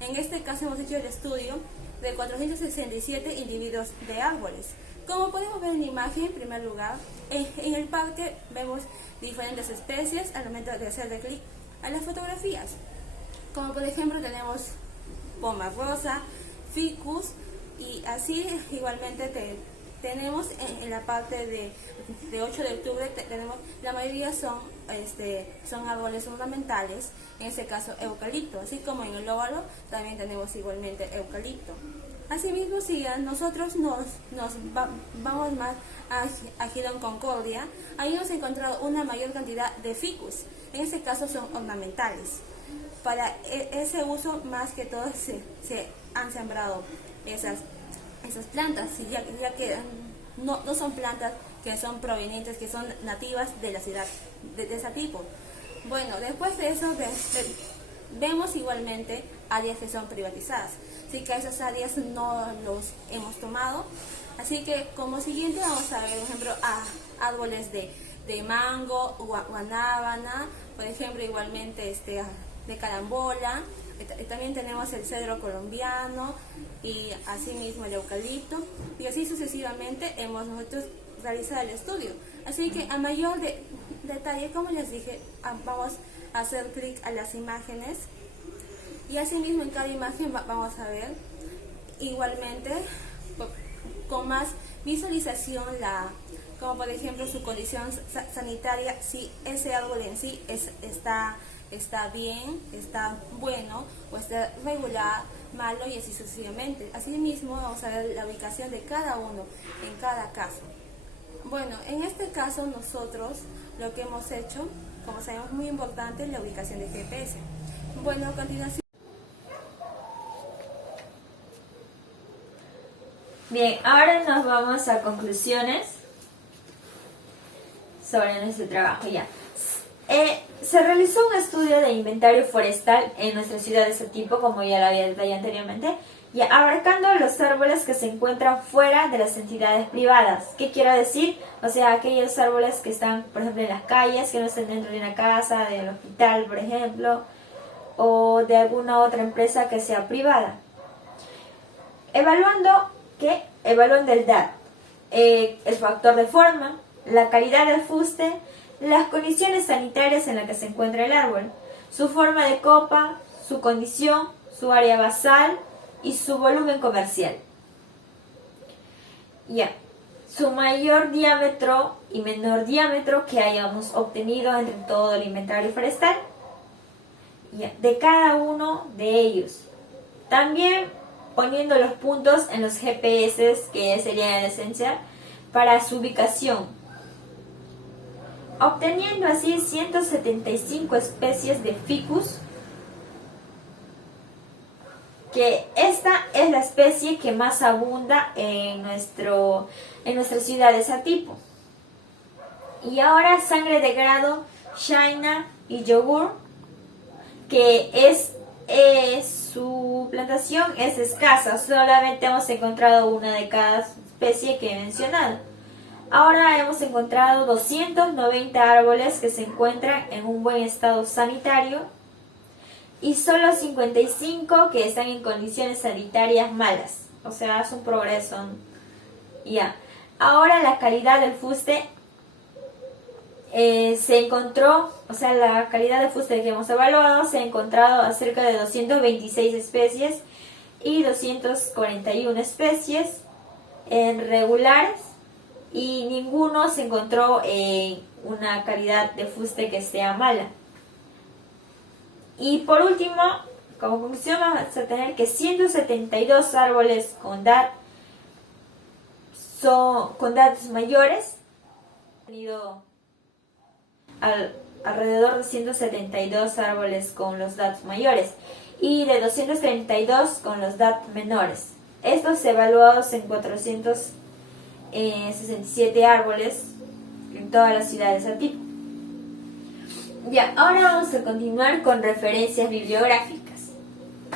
En este caso hemos hecho el estudio de 467 individuos de árboles. Como podemos ver en la imagen, en primer lugar, en el parque vemos diferentes especies al momento de hacerle clic a las fotografías. Como por ejemplo tenemos poma rosa, ficus y así igualmente tenemos en la parte de 8 de octubre, tenemos, la mayoría son árboles ornamentales, en este caso eucalipto, así como en el óvalo también tenemos igualmente eucalipto. Asimismo, si nosotros vamos más a Girón Concordia, ahí hemos encontrado una mayor cantidad de ficus, en este caso son ornamentales. para ese uso más que todo se han sembrado esas plantas, ya que no son plantas que son provenientes, que son nativas de la ciudad, de ese tipo. Bueno, después de eso vemos igualmente áreas que son privatizadas, así que esas áreas no los hemos tomado. Así que como siguiente vamos a ver, por ejemplo, árboles de mango, guanábana, por ejemplo, igualmente de carambola. También tenemos el cedro colombiano y asimismo el eucalipto, y así sucesivamente hemos nosotros realizado el estudio. Así que a mayor detalle, como les dije, vamos a hacer clic a las imágenes, y asimismo en cada imagen vamos a ver igualmente con más visualización como por ejemplo su condición sanitaria, si ese árbol en sí está bien, está bueno, o está regular, malo, y así sucesivamente. Asimismo vamos a ver la ubicación de cada uno en cada caso. Bueno, en este caso nosotros lo que hemos hecho, como sabemos, muy importante, es la ubicación de GPS. Bueno, a continuación. Bien, ahora nos vamos a conclusiones sobre nuestro trabajo ya. Se realizó un estudio de inventario forestal en nuestra ciudad de Satipo, como ya lo había detallado anteriormente, y abarcando los árboles que se encuentran fuera de las entidades privadas. ¿Qué quiero decir? O sea, aquellos árboles que están, por ejemplo, en las calles, que no están dentro de una casa, del hospital, por ejemplo, o de alguna otra empresa que sea privada. Evaluando el DAT, el factor de forma, la calidad del fuste, las condiciones sanitarias en las que se encuentra el árbol, su forma de copa, su condición, su área basal y su volumen comercial. Su mayor diámetro y menor diámetro que hayamos obtenido entre todo el inventario forestal, de cada uno de ellos. También poniendo los puntos en los GPS, que sería en esencia para su ubicación, obteniendo así 175 especies de ficus, que esta es la especie que más abunda en nuestra ciudad de Satipo. Y ahora sangre de grado, shaina y yogur, que su plantación es escasa, solamente hemos encontrado una de cada especie que he mencionado. Ahora hemos encontrado 290 árboles que se encuentran en un buen estado sanitario y solo 55 que están en condiciones sanitarias malas. O sea, es un progreso. Ahora la calidad del fuste se encontró, o sea, la calidad del fuste que hemos evaluado, se ha encontrado acerca de 226 especies y 241 especies regulares, y ninguno se encontró en una calidad de fuste que sea mala. Y por último, como conclusión, vamos a tener que 172 árboles con datos mayores, tenido alrededor de 172 árboles con los datos mayores y de 232 con los datos menores. Estos evaluados en 467 árboles en toda la ciudad de Satipo. Ahora vamos a continuar con referencias bibliográficas.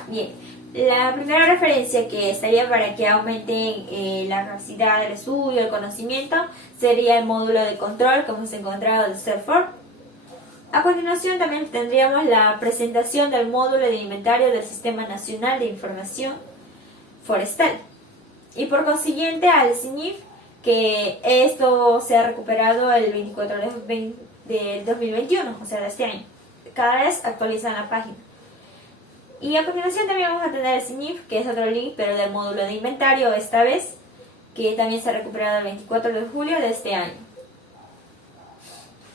Bien, la primera referencia que estaría para que aumenten la capacidad del estudio, el conocimiento, sería el módulo de control que hemos encontrado de Stanford. A continuación también tendríamos la presentación del módulo de inventario del Sistema Nacional de Información Forestal. Y por consiguiente al SNIF, que esto se ha recuperado el 24 del 2021, o sea, de este año. Cada vez actualizan la página. Y a continuación también vamos a tener el SNIF, que es otro link, pero del módulo de inventario esta vez, que también se ha recuperado el 24 de julio de este año.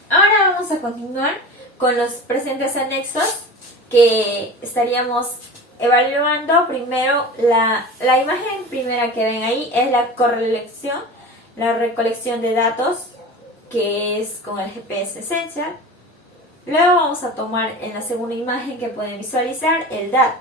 Ahora vamos a continuar con los presentes anexos, que estaríamos evaluando. Primero, la imagen primera que ven ahí es la recolección de datos, que es con el GPS Essential. Luego vamos a tomar en la segunda imagen que pueden visualizar el dato.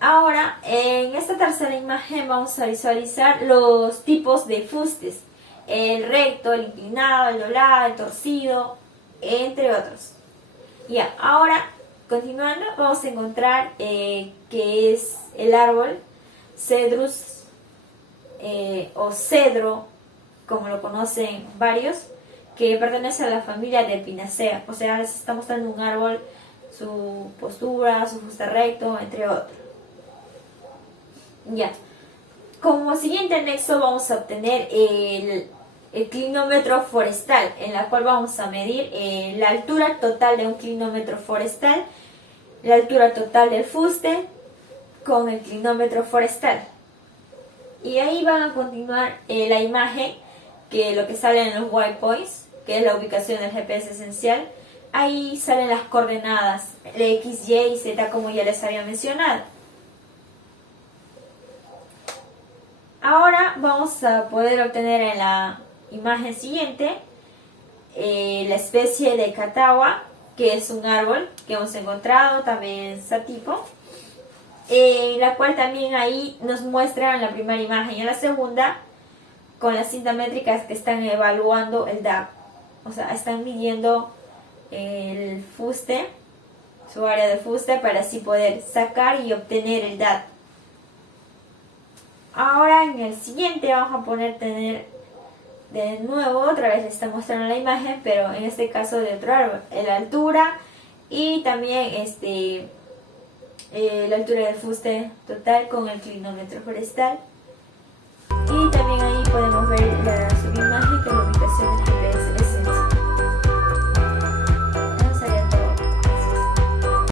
Ahora, en esta tercera imagen vamos a visualizar los tipos de fustes. El recto, el inclinado, el doblado, el torcido, entre otros. Ya, ahora, continuando, vamos a encontrar que es el árbol Cedrus o cedro, como lo conocen varios, que pertenece a la familia de Epinaceae. O sea, les está mostrando un árbol, su postura, su fuste recto, entre otros. Ya. Como siguiente anexo vamos a obtener el clinómetro forestal, en la cual vamos a medir la altura total de un clinómetro forestal, la altura total del fuste con el clinómetro forestal. Y ahí van a continuar la imagen, que lo que sale en los waypoints, que es la ubicación del GPS esencial. Ahí salen las coordenadas de X, Y y Z, como ya les había mencionado. Ahora vamos a poder obtener en la imagen siguiente la especie de catawba, que es un árbol que hemos encontrado también en Satipo, la cual también ahí nos muestra en la primera imagen y en la segunda con las cintas métricas que están evaluando el DAB. O sea, están midiendo el fuste, su área de fuste, para así poder sacar y obtener el DAB. Ahora en el siguiente vamos a tener de nuevo, otra vez les está mostrando la imagen, pero en este caso de otro árbol, la altura y también la altura del fuste total con el clinómetro forestal. Y también ahí podemos ver la subimagen con la ubicación del GPS